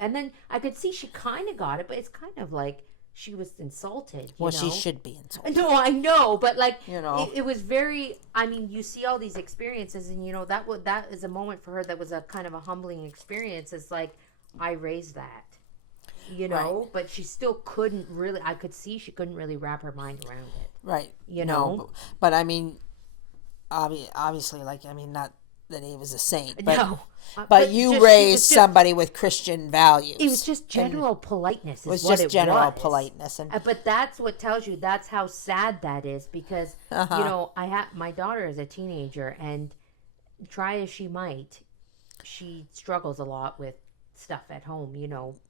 And then I could see she kind of got it, but it's kind of like she was insulted. Well, she should be insulted. No, I know, but it was very. I mean, you see all these experiences, and that is a moment for her that was a kind of a humbling experience. It's like I raised that. Right. But she still couldn't really, I could see she couldn't really wrap her mind around it. Right. No, but I mean, obviously, not that he was a saint, but, no. But you raised somebody with Christian values. It was just general politeness. It was just general politeness. But that's what tells you, that's how sad that is because, my daughter is a teenager and try as she might, she struggles a lot with stuff at home,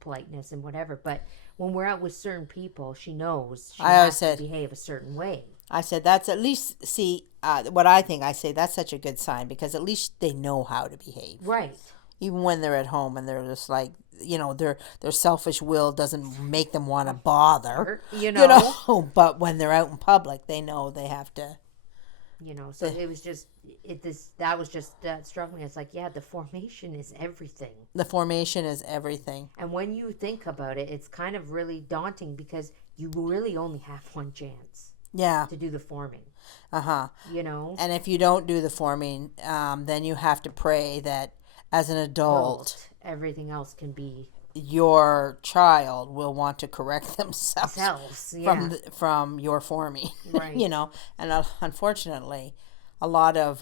politeness and whatever. But when we're out with certain people, she knows she has to behave a certain way. I said, that's at least, what I think, I say that's such a good sign because at least they know how to behave. Right. Even when they're at home and they're just like, their selfish will doesn't make them want to bother. But when they're out in public, they know they have to. So it was just, that was just struggling. It's like, yeah, the formation is everything. The formation is everything. And when you think about it, it's kind of really daunting because you really only have one chance. Yeah. To do the forming. Uh-huh. And if you don't do the forming, then you have to pray that as an adult, everything else can be. Your child will want to correct themselves from your forming, right? And unfortunately, a lot of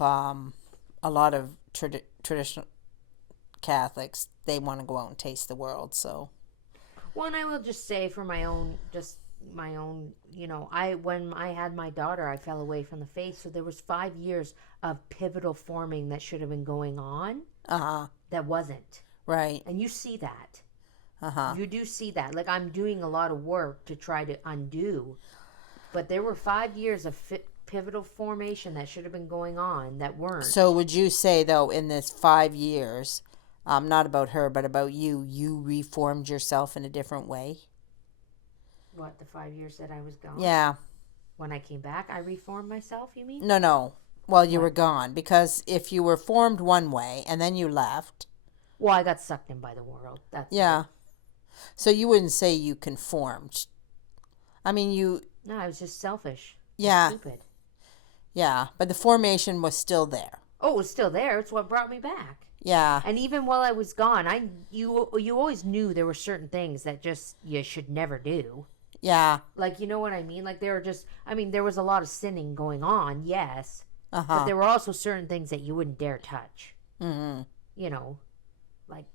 traditional Catholics, they want to go out and taste the world. So, well, and I will just say for my own, when I had my daughter, I fell away from the faith. So there was 5 years of pivotal forming that should have been going on. That wasn't. Right. And you see that. You do see that. I'm doing a lot of work to try to undo. But there were 5 years of pivotal formation that should have been going on that weren't. So would you say, though, in this 5 years, not about her, but about you, you reformed yourself in a different way? What, the 5 years that I was gone? Yeah. When I came back, I reformed myself, you mean? No. Well, you were gone. Because if you were formed one way and then you left. Well, I got sucked in by the world. Yeah. So you wouldn't say you conformed. I mean, you... No, I was just selfish. Yeah. Stupid. Yeah, but the formation was still there. Oh, it was still there. It's what brought me back. Yeah. And even while I was gone, you always knew there were certain things that just you should never do. Yeah. Like, you know what I mean? Like, there was a lot of sinning going on, yes. But there were also certain things that you wouldn't dare touch. Mm-hmm. You know, like,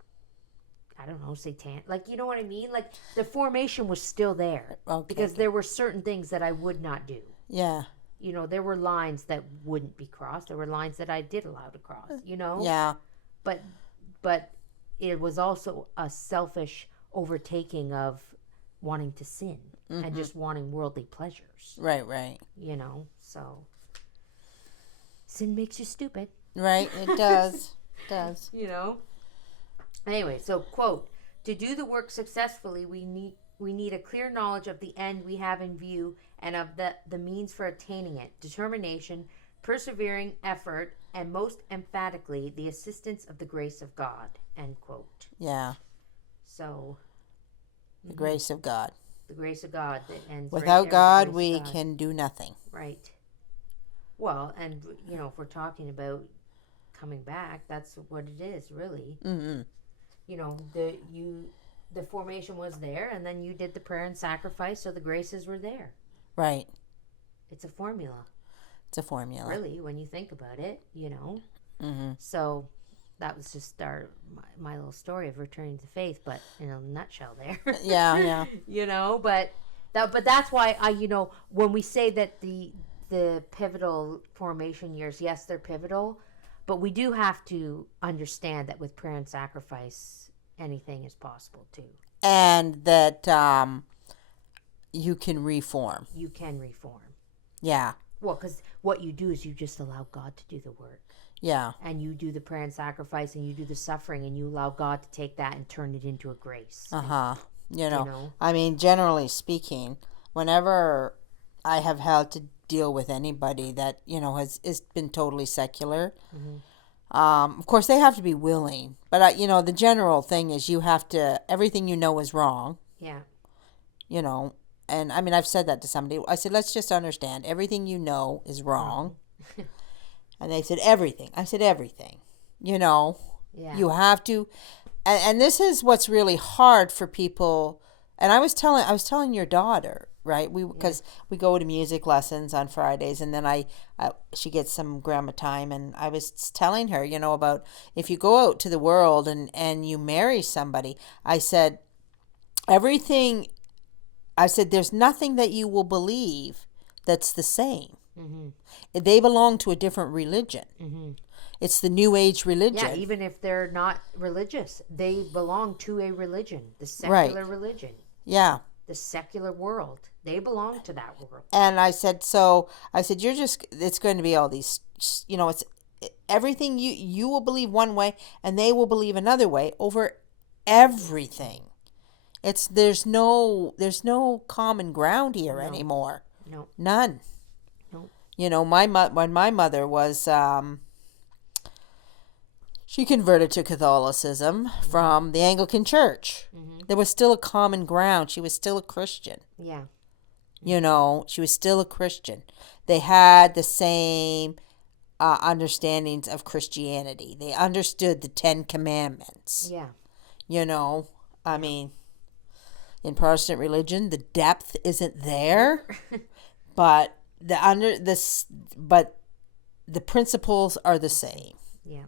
I don't know, Satan. Like, you know what I mean? Like, the formation was still there. Okay. Because there were certain things that I would not do. Yeah. You know, there were lines that wouldn't be crossed. There were lines that I did allow to cross, you know? Yeah. But it was also a selfish overtaking of wanting to sin and just wanting worldly pleasures. Right. You know, so sin makes you stupid. Right, it does. It does. You know? Anyway, so quote, to do the work successfully, we need a clear knowledge of the end we have in view and of the means for attaining it, determination, persevering effort, and most emphatically, the assistance of the grace of God, end quote. Yeah. So, the grace of God. The grace of God. Without God, we can do nothing. Right. Well, and, you know, if we're talking about coming back, that's what it is, really. Mm-hmm. You know, the formation was there, and then you did the prayer and sacrifice, so the graces were there. Right. It's a formula. It's a formula. Really, when you think about it, you know. Mm-hmm. So that was just my little story of returning to faith, but in a nutshell there. Yeah. You know, but that's why when we say that the pivotal formation years, yes, they're pivotal, but we do have to understand that with prayer and sacrifice, anything is possible too. And that you can reform. You can reform. Yeah. Well, because what you do is you just allow God to do the work. Yeah. And you do the prayer and sacrifice, and you do the suffering, and you allow God to take that and turn it into a grace. You know, I mean, generally speaking, whenever I have had to deal with anybody that, you know, has been totally secular, of course, they have to be willing. But, you know, the general thing is you have to, everything you know is wrong. Yeah. You know, and I mean, I've said that to somebody. I said, let's just understand, everything you know is wrong. And they said, everything. I said, everything. You know, you have to. And this is what's really hard for people. And I was telling your daughter, right? Because we go to music lessons on Fridays, and then she gets some grandma time, and I was telling her, you know, about if you go out to the world and you marry somebody, I said, there's nothing that you will believe that's the same. Mm-hmm. They belong to a different religion. Mm-hmm. It's the New Age religion. Yeah, even if they're not religious, they belong to a religion, the secular religion. Yeah. The secular world. They belong to that world. And I said, it's going to be all these, you know, it's everything you will believe one way and they will believe another way over everything. There's no common ground here anymore. No. None. No. You know, when my mother was, she converted to Catholicism from the Anglican Church. Mm-hmm. There was still a common ground. She was still a Christian. Yeah. You know, she was still a Christian. They had the same understandings of Christianity. They understood the 10 Commandments. Yeah. You know, I mean, in Protestant religion, the depth isn't there, but the principles are the same. Yeah.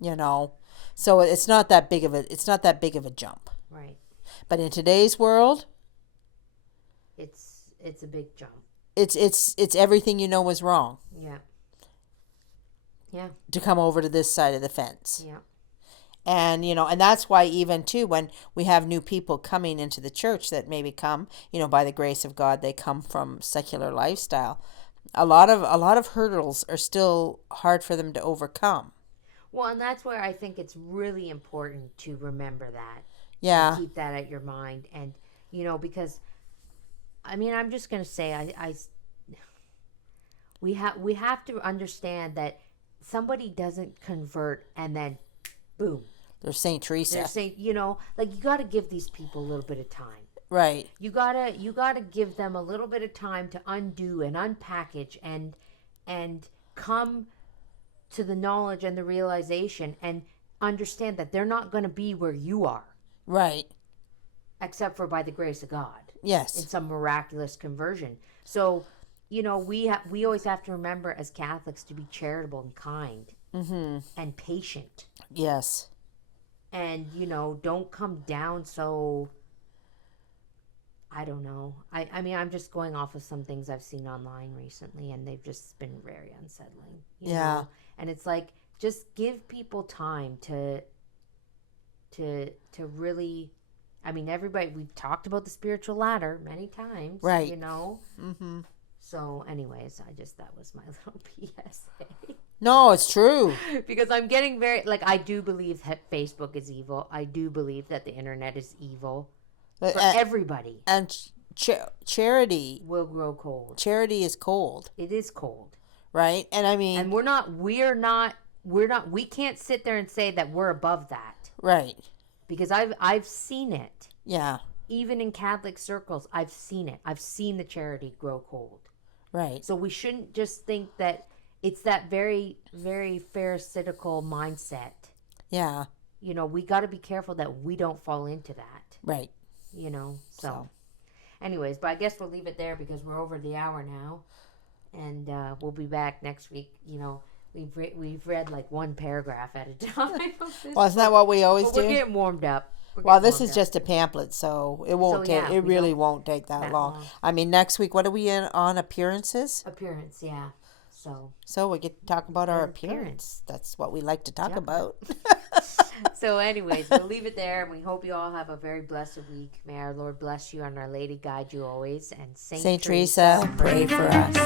You know, so it's not that big of a jump. Right. But in today's world, it's a big jump. It's everything you know is wrong. Yeah. Yeah. To come over to this side of the fence. Yeah. And, you know, and that's why even, too, when we have new people coming into the church that maybe come, you know, by the grace of God, they come from secular lifestyle. a lot of hurdles are still hard for them to overcome. Well, and that's where I think it's really important to remember that. Yeah. And keep that at your mind. And, because, I mean, I'm just going to say, we have to understand that somebody doesn't convert and then, boom. They're St. Teresa. They're St. You got to give these people a little bit of time. Right. You gotta give them a little bit of time to undo and unpackage and come to the knowledge and the realization and understand that they're not going to be where you are. Right. Except for by the grace of God. Yes. In some miraculous conversion. So, we always have to remember as Catholics to be charitable and kind. Mm-hmm. And patient. Yes. And, don't come down so... I don't know. I mean, I'm just going off of some things I've seen online recently, and they've just been very unsettling. You know? And it's like, just give people time to really. I mean, everybody. We've talked about the spiritual ladder many times, right? Mm-hmm. So, anyways, that was my little PSA. No, it's true. Because I'm getting I do believe that Facebook is evil. I do believe that the internet is evil. For everybody. And charity will grow cold. Charity is cold. It is cold. Right? And I mean... And we can't sit there and say that we're above that. Right. Because I've seen it. Yeah. Even in Catholic circles, I've seen it. I've seen the charity grow cold. Right. So we shouldn't just think that it's that very, very pharisaical mindset. Yeah. We got to be careful that we don't fall into that. Right. So anyways, but I guess we'll leave it there because we're over the hour now, and we'll be back next week. We've read like one paragraph at a time. Well, isn't that what we always do? We're getting warmed up. Well, this is just a pamphlet, so it won't take. It really won't take that long. I mean, next week, what are we on appearances? Appearance, yeah. So we get to talk about our appearance. That's what we like to talk about. So anyways, we'll leave it there, and we hope you all have a very blessed week. May our Lord bless you and Our Lady guide you always. And Saint Teresa, pray for us.